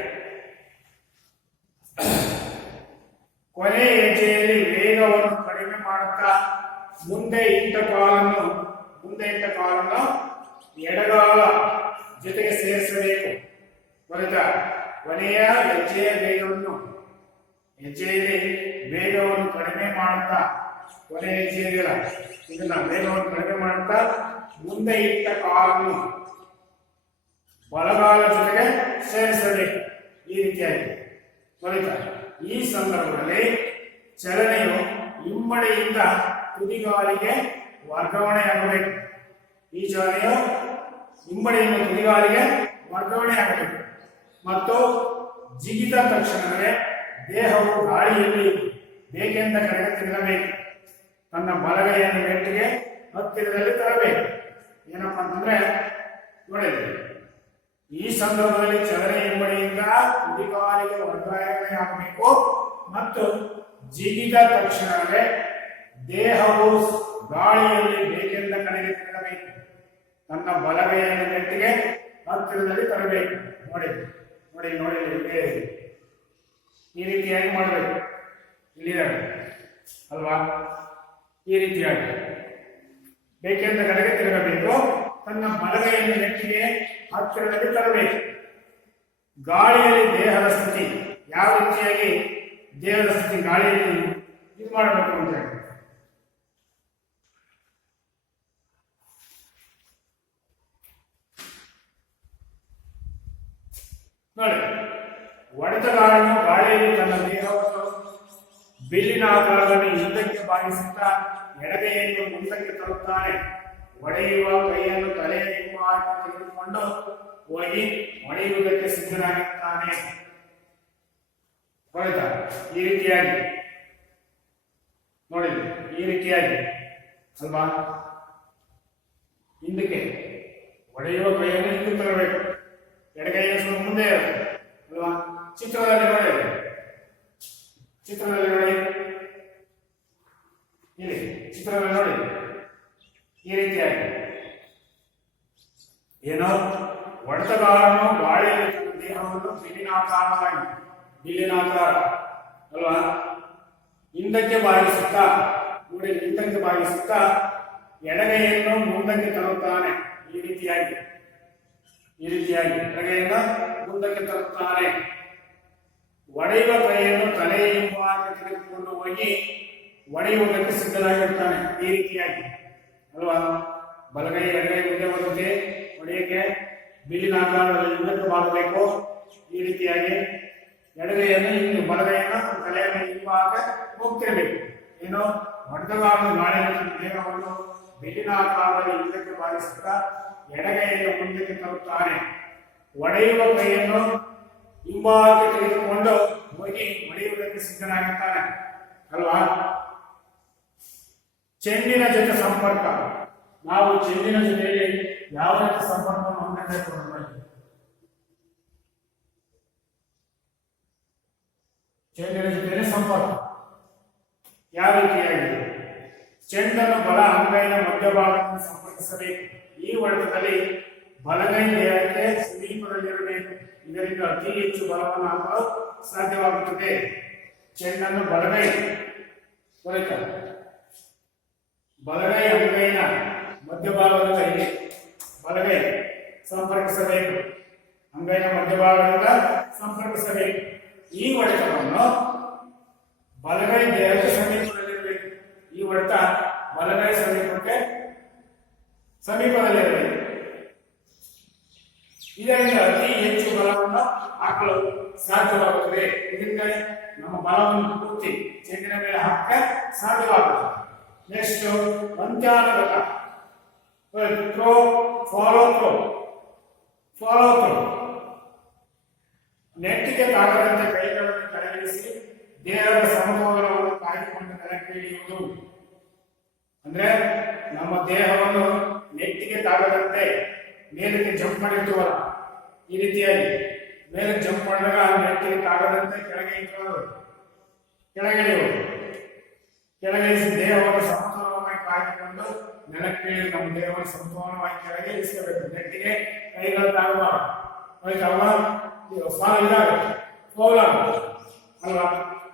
ಕೊನೆ ಹೆಜ್ಜೆಯಲ್ಲಿ ವೇಗವನ್ನು ಕಡಿಮೆ ಮಾಡುತ್ತಾ ಮುಂದೆ ಇಟ್ಟ ಕಾಲನ್ನು ಎಡಗಾಲ ಜೊತೆಗೆ ಸೇರಿಸಬೇಕು. ಗೊತ್ತಾ? ಕೊನೆಯ ಹೆಜ್ಜೆಯಲ್ಲಿ ವೇಗವನ್ನು ಕಡಿಮೆ ಮಾಡುತ್ತಾ ಕೊನೆ ಹೆಜ್ಜೆಯಲ್ಲ ಇದನ್ನ ವೇಗವನ್ನು ಕಡಿಮೆ ಮಾಡುತ್ತಾ ಮುಂದೆ ಇಟ್ಟ ಕಾಲನ್ನು ಬಲಗಾಲ ಜೊತೆಗೆ ಸೇರಿಸಬೇಕು. ಈ ರೀತಿಯಾಗಿ ಗೊತ್ತಾ? ಈ ಸಂದರ್ಭದಲ್ಲಿ ಚಲನೆಯು ಹಿಮ್ಮಡಿಯಿಂದ ತುದಿಗಾಲಿಗೆ ವರ್ಗಾವಣೆಯಾಗಬೇಕು. ಈ ಚಲನೆಯು ಹಿಮ್ಮಡಿಯಿಂದ ತುದಿಗಾಲಿಗೆ ವರ್ಗಾವಣೆಯಾಗಬೇಕು ಮತ್ತು ಜಿಗಿದ ತಕ್ಷಣವೇ ದೇಹವು ಗಾಳಿಯಲ್ಲಿ ಬೇಕೆಂದ ಕಡೆಗೆ ತಿರುಗಬೇಕು. ತನ್ನ ಬಲಗೈಯನ್ನು ಮೆಟ್ಟಿಗೆ ಹತ್ತಿರದಲ್ಲಿ ತರಬೇಕು. ಏನಪ್ಪಾ ಅಂತಂದ್ರೆ ನೋಡಿ, ಈ ಸಂದರ್ಭದಲ್ಲಿ ಚಲನೆ ಹಿಮ್ಮಡಿಯಿಂದ ತುದಿಗಾಲಿಗೆ ವರ್ಗಾವಣೆ ಆಗಬೇಕು ಮತ್ತು ಜಿಗಿದ ತಕ್ಷಣವೇ ದೇಹವು ಗಾಳಿಯಲ್ಲಿ ಬೇಕೆಂದ ಕಡೆಗೆ ತಿರುಗಬೇಕು. ತನ್ನ ಬಲಗೈಯನ್ನು ಮೆಟ್ಟಿಗೆ ಹತ್ತಿರದಲ್ಲಿ ತರಬೇಕು. ನೋಡಿ ನೋಡಿ ನೋಡಿ ಈ ರೀತಿಯಾಗಿ ಮಾಡಬೇಕು. ಇಲ್ಲಿದ್ದಾರೆ ಅಲ್ವಾ? ಈ ರೀತಿಯಾಗಿ ಬೇಕೆಂದ ಕಡೆಗೆ ತಿರುಗಬೇಕು. ತನ್ನ ಬಲಗೈಯನ್ನು ಮೆಟ್ಟಿಗೆ ಹತ್ತಿರದಲ್ಲಿ ತರಬೇಕು. ಗಾಳಿಯಲ್ಲಿ ದೇಹದ ಸ್ಥಿತಿ ಯಾವ ರೀತಿಯಾಗಿ ದೇಹದ ಸ್ಥಿತಿ ಗಾಳಿಯಲ್ಲಿ ಇದು ಮಾಡಬೇಕು ಅಂತ ಹೇಳಿ ನೋಡಿ. ಹೊಡೆತಗಾರನು ಗಾಳಿಯಲ್ಲಿ ತನ್ನ ದೇಹವನ್ನು ಬಿಲ್ಲಿನ ಆಕಾರದಲ್ಲಿ ಹಿಂದಕ್ಕೆ ಬಾಗಿಸುತ್ತಾ ಎಡಗೈಯನ್ನು ಮುಂದಕ್ಕೆ ತರುತ್ತಾನೆ. ಹೊಡೆಯುವ ಕೈಯನ್ನು ತಲೆಯ ಹಿಂಭಾಗಕ್ಕೆ ತೆಗೆದುಕೊಂಡು ಹೋಗಿ ಹೊಡೆಯುವುದಕ್ಕೆ ಸಿದ್ಧನಾಗಿರುತ್ತಾನೆ. ಹೊಡೆದ ಈ ರೀತಿಯಾಗಿ ನೋಡಿ, ಈ ರೀತಿಯಾಗಿ ಅಲ್ವಾ? ಹಿಂದಕ್ಕೆ ಹೊಡೆಯುವ ಕೈಯನ್ನು ಹಿಂದಕ್ಕೆ ತರಬೇಕು. ಎಡಗೈಯನ್ನು ಸ್ವಲ್ಪ ಮುಂದೆ ಅಲ್ವಾ? ಚಿತ್ರದಲ್ಲಿ ನೋಡಿ ಇಲ್ಲಿ ಚಿತ್ರದಲ್ಲಿ ನೋಡಿ ಈ ರೀತಿಯಾಗಿ ಏನೋ ಹೊಡೆತಗಾರನು ಗಾಳಿಯಲ್ಲಿ ತನ್ನ ದೇಹವನ್ನು ಬಿಲ್ಲಿನಾಕಾರ ಅಲ್ವಾ ಹಿಂದಕ್ಕೆ ಬಾಗಿಸುತ್ತಾ ಎಡಗೈಯನ್ನು ಮುಂದಕ್ಕೆ ತರುತ್ತಾನೆ. ಈ ರೀತಿಯಾಗಿ ಎಡಗೈಯನ್ನು ಮುಂದಕ್ಕೆ ತರುತ್ತಾನೆ. ಒಡೆಯುವ ಕೈಯನ್ನು ತಲೆಯ ಹಿಂಭಾಗಕ್ಕೆ ತೆಗೆದುಕೊಂಡು ಹೋಗಿ ಒಡೆಯುವುದಕ್ಕೆ ಸಿದ್ಧನಾಗಿರ್ತಾನೆ. ಈ ರೀತಿಯಾಗಿ ಅಲ್ವಾ? ಬಲಗೈ ಎಡಗೈ ಮುಂದೆ ಬರುತ್ತೆ. ಹೊಡೆಯಕ್ಕೆ ಬಿಲ್ಲಿನ ಆಕಾರದಲ್ಲಿ ಹಿಂದಕ್ಕೆ ಬಾಗಬೇಕು. ಈ ರೀತಿಯಾಗಿ ಎಡಗೈಯನ್ನು ಬಲಗೈಯನ್ನು ತಲೆಯನ್ನು ಹಿಂಭಾಗ ಹೋಗ್ತಿರ್ಬೇಕು. ಏನು ಹೊಡೆತಗಾರನು ಗಾಳಿಯಲ್ಲಿ ದೇಹವನ್ನು ಬಿಲ್ಲಿನ ಆಕಾರದಲ್ಲಿ ಹಿಂದಕ್ಕೆ ಬಾಗಿಸುತ್ತಾ ಎಡಗೈಯನ್ನು ಮುಂದಕ್ಕೆ ತರುತ್ತಾನೆ. ಒಡೆಯುವ ಕೈಯನ್ನು ಹಿಂಭಾಗಕ್ಕೆ ತೆಗೆದುಕೊಂಡು ಹೋಗಿ ಹೊಡೆಯುವುದಕ್ಕೆ ಸಿದ್ಧನಾಗುತ್ತಾನೆ ಅಲ್ವಾ? ಚೆಂಡಿನ ಜೊತೆ ಸಂಪರ್ಕ. ನಾವು ಚೆಂಡಿನ ಜೊತೆಯಲ್ಲಿ ಯಾವ ರೀತಿ ಸಂಪರ್ಕವನ್ನು ಹೊಂದಬೇಕು? ಚೆಂಡಿನ ಜೊತೆಯಲ್ಲಿ ಸಂಪರ್ಕ ಯಾವ ರೀತಿಯಾಗಿದೆ? ಚೆಂಡನ್ನು ಬಲ ಅಂಗೈನ ಮಧ್ಯಭಾಗವನ್ನು ಸಂಪರ್ಕಿಸಬೇಕು. ಈ ಹೊಡೆತದಲ್ಲಿ ಬಲಗೈ ದೇಹಕ್ಕೆ ಸಮೀಪದಲ್ಲಿರಬೇಕು. ಇದರಿಂದ ಅತಿ ಹೆಚ್ಚು ಬಲವನ್ನು ಹಾಕಲು ಸಾಧ್ಯವಾಗುತ್ತದೆ. ಚೆಂಡನ್ನು ಬಲಗೈ ಅಂಗೈನ ಮಧ್ಯಭಾಗದಲ್ಲಿ ಬಲಗೈ ಸಂಪರ್ಕಿಸಬೇಕು. ಅಂಗೈನ ಮಧ್ಯಭಾಗದಿಂದ ಸಂಪರ್ಕಿಸಬೇಕು. ಈ ಹೊಡೆತವನ್ನು ಬಲಗೈ ದೇಹಕ್ಕೆ ಸಮೀಪದಲ್ಲಿರಬೇಕು. ಈ ಹೊಡೆತ ಬಲಗೈ ಸಮೀಪದಲ್ಲಿರಬೇಕು. ಇದರಿಂದ ಅತಿ ಹೆಚ್ಚು ಬಲವನ್ನು ಹಾಕಲು ಸಾಧ್ಯವಾಗುತ್ತದೆ. ಇದರಿಂದ ನಮ್ಮ ಬಲವನ್ನು ಪೂರ್ತಿ ಚೆಂಡಿನ ಮೇಲೆ ಹಾಕ ಸಾಧ್ಯವಾಗುತ್ತದೆ. ನೆಕ್ಸ್ಟ್ ಅಂತ್ಯಾನುಗತ ಫಾಲೋ ಥ್ರೋ. ನೆಟ್ಟಿಗೆ ತಾಗದಂತೆ ಕೈಗಳನ್ನು ಕೆಳಗಿಳಿಸಿ ದೇಹದ ಸಮತೋಲನವನ್ನು ಕಾಯ್ದುಕೊಂಡು ನೆಲಕ್ಕೆ ಇಳಿಯುವುದು. ಅಂದ್ರೆ ನಮ್ಮ ದೇಹವನ್ನು ನೆಟ್ಟಿಗೆ ತಾಗದಂತೆ ಮೇಲಕ್ಕೆ ಜಂಪ್ ಮಾಡಿರ್ತೀವಲ್ಲ, ಈ ರೀತಿಯಾಗಿ ಮೇಲೆ ಜಂಪ್ ಮಾಡಿದಾಗ ನೆಟ್ಟಿಗೆ ತಾಗದಂತೆ ಕೆಳಗೆ ಕೆಳಗಿಳಿಯುವುದು. ಕೆಳಗಿಳಿಸಿ ದೇಹವನ್ನು ಸಮತೋಲನವಾಗಿ ಕಾಯ್ದುಕೊಂಡು ನೆಲಕ್ಕೆ ನಮ್ಮ ದೇಹವನ್ನು ಸಂಪೂರ್ಣವಾಗಿ ಕೆಳಗೆ ಇಳಿಸಬೇಕು. ನೆಟ್ಟಿಗೆ ಕೈಗಳು ತಾಗುವ ಫಾಲ್ ಅಲ್ವಾ?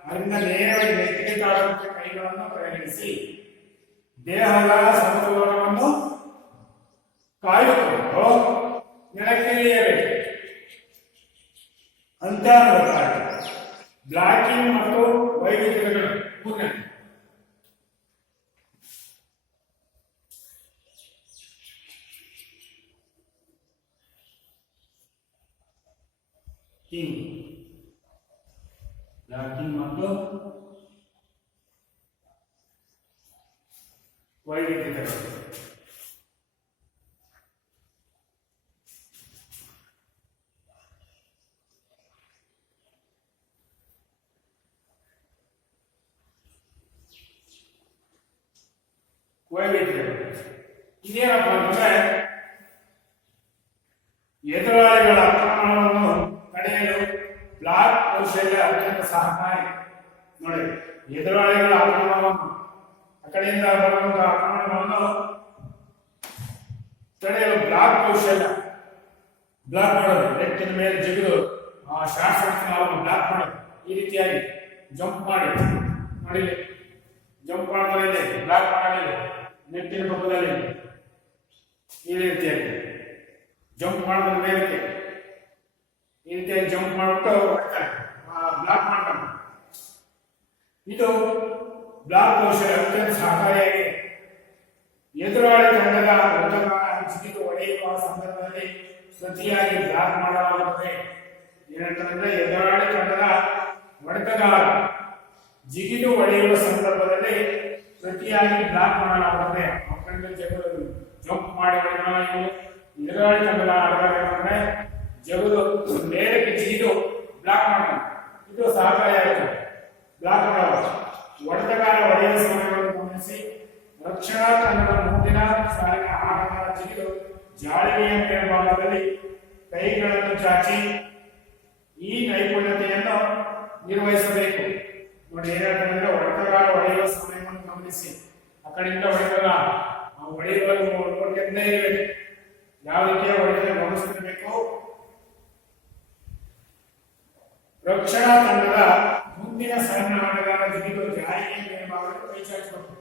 ಅದರಿಂದ ನೇರವಾಗಿ ನೆಟ್ಟಿಗೆ ತಾಗುವಂತೆ ಕೈಗಳನ್ನು ಕೆಳಗಿಳಿಸಿ ದೇಹದ ಸಮತೋಲನವನ್ನು ಕಾಯ್ದುಕೊಂಡು ನೆಲಕ್ಕೆ ಇಳಿಯಬೇಕು ಅಂತ ಬ್ಲಾಕಿಂಗ್ ಮತ್ತು ವೈವಿಧ್ಯಗಳು ಮೂರನೇ. ಬ್ಲಾಕಿಂಗ್ ಮತ್ತು ವೈವಿಧ್ಯಗಳು. ಇದೇನಪ್ಪ ಅಂತಂದ್ರೆ ಎದುರಾಳಿಗಳ ಆಕ್ರಮಣವನ್ನು ತಡೆಯಲು ಬ್ಲಾಕ್ ಕೌಶಲ್ಯ ಅತ್ಯಂತ ಸಹಕಾರಿ. ನೋಡಿ, ಎದುರಾಳಿಗಳ ಆಕ್ರಮಣವನ್ನು ಆ ಕಡೆಯಿಂದ ಬರುವಂತಹ ಆಕ್ರಮಣವನ್ನು ತಡೆಯಲು ಬ್ಲಾಕ್ ಕೌಶಲ್ಯ, ಬ್ಲಾಕ್ ಮಾಡೋದು, ನೆಟ್ಟಿನ ಮೇಲೆ ಜಿಗಿದು ಆ ಶಾಸ್ತ್ರ ಅವನು ಬ್ಲಾಕ್ ಮಾಡೋದು. ಈ ರೀತಿಯಾಗಿ ಜಂಪ್ ಮಾಡಿ ನೋಡಿ, ಜಂಪ್ ಮಾಡೋದ್ರಲ್ಲಿ ಬ್ಲಾಕ್ ಮಾಡೋದಿಲ್ಲ, ನೆಟ್ಟಿನ ಪಕ್ಕದಲ್ಲಿ ಈ ರೀತಿಯಾಗಿ ಜಂಪ್ ಮಾಡೋದ್ರ ಮೇಲಕ್ಕೆ ಈ ರೀತಿಯಾಗಿ ಜಂಪ್ ಮಾಡಿಬಿಟ್ಟು ಬ್ಲಾಕ್ ಮಾಡ್ತಾನೆ. ಇದು ಬ್ಲಾಕ್ ಕೌಶಲ್ಯ ಅತ್ಯಂತ ಸಹಕಾರಿಯಾಗಿದೆ. ಎದುರಾಳಿ ತಂಡದ ಒತ್ತಡಗಾರ ಜಿಗಿದು ಹೊಡೆಯುವ ಸಂದರ್ಭದಲ್ಲಿ ಪ್ರತಿಯಾಗಿ ಬ್ಲಾಕ್ ಮಾಡಲಾಗುತ್ತದೆ. ಏನಂತಂದ್ರೆ ಎದುರಾಳಿ ತಂಡದ ಹೊಡೆತಗಾರ ಜಿಗಿದು ಹೊಡೆಯುವ ಸಂದರ್ಭದಲ್ಲಿ ಪ್ರತಿಯಾಗಿ ಬ್ಲಾಕ್ ಮಾಡಲಾಗುತ್ತದೆ. ಜಂಪ್ ಮಾಡಿ ಎದುರಾಳಿ ತಂಡದ ಆಟಗಾರರಂದ್ರೆ ಜಗದು ಮೇಲಕ್ಕೆ ಜಿಗಿದು ಬ್ಲಾಕ್ ಮಾಡ್ತಾನೆ. ಇದು ಸಹಕಾರಿಯಾಗುತ್ತದೆ. ಬ್ಲಾಕ್ ಮಾಡಬಹುದು. ಹೊಡೆತಗಾರ ಹೊಡೆಯುವ ಸಮಯವನ್ನು ಗಮನಿಸಿ ರಕ್ಷಣಾ ತಂಡದ ಮುಂದಿನ ಸಾಲಿನ ಆಟಗಾರ ಜಿಗಿದು ಜಾಳಿಗೆಯ ಮೇಲ್ಭಾಗದಲ್ಲಿ ಕೈಗಳನ್ನು ಚಾಚಿ ಈ ನೈಪುಣ್ಯತೆಯನ್ನು ನಿರ್ವಹಿಸಬೇಕು. ನೋಡಿ, ಏನಂತಂದ್ರೆ ಹೊಡೆತಗಾರ ಹೊಡೆಯುವ ಸಮಯವನ್ನು ಗಮನಿಸಿ ಆ ಕಡೆಯಿಂದ ಹೊಡೆದಾಗ ಹೊಡೆಯುವ ನೋಡ್ಕೊಂಡೇ ಇರಬೇಕು. ಯಾವ ರೀತಿಯ ಹೊಡೆತ ಗಮನಿಸ್ತಿರಬೇಕು. ರಕ್ಷಣಾ ತಂಡದ ಮುಂದಿನ ಸಣ್ಣ ಆಟಗಾರ ಜಿಗಿದು ಜಾರಿಗೆ ಮೇಲ್ಭಾಗದಲ್ಲಿ ಕೈ ಚಾಚಬೇಕು.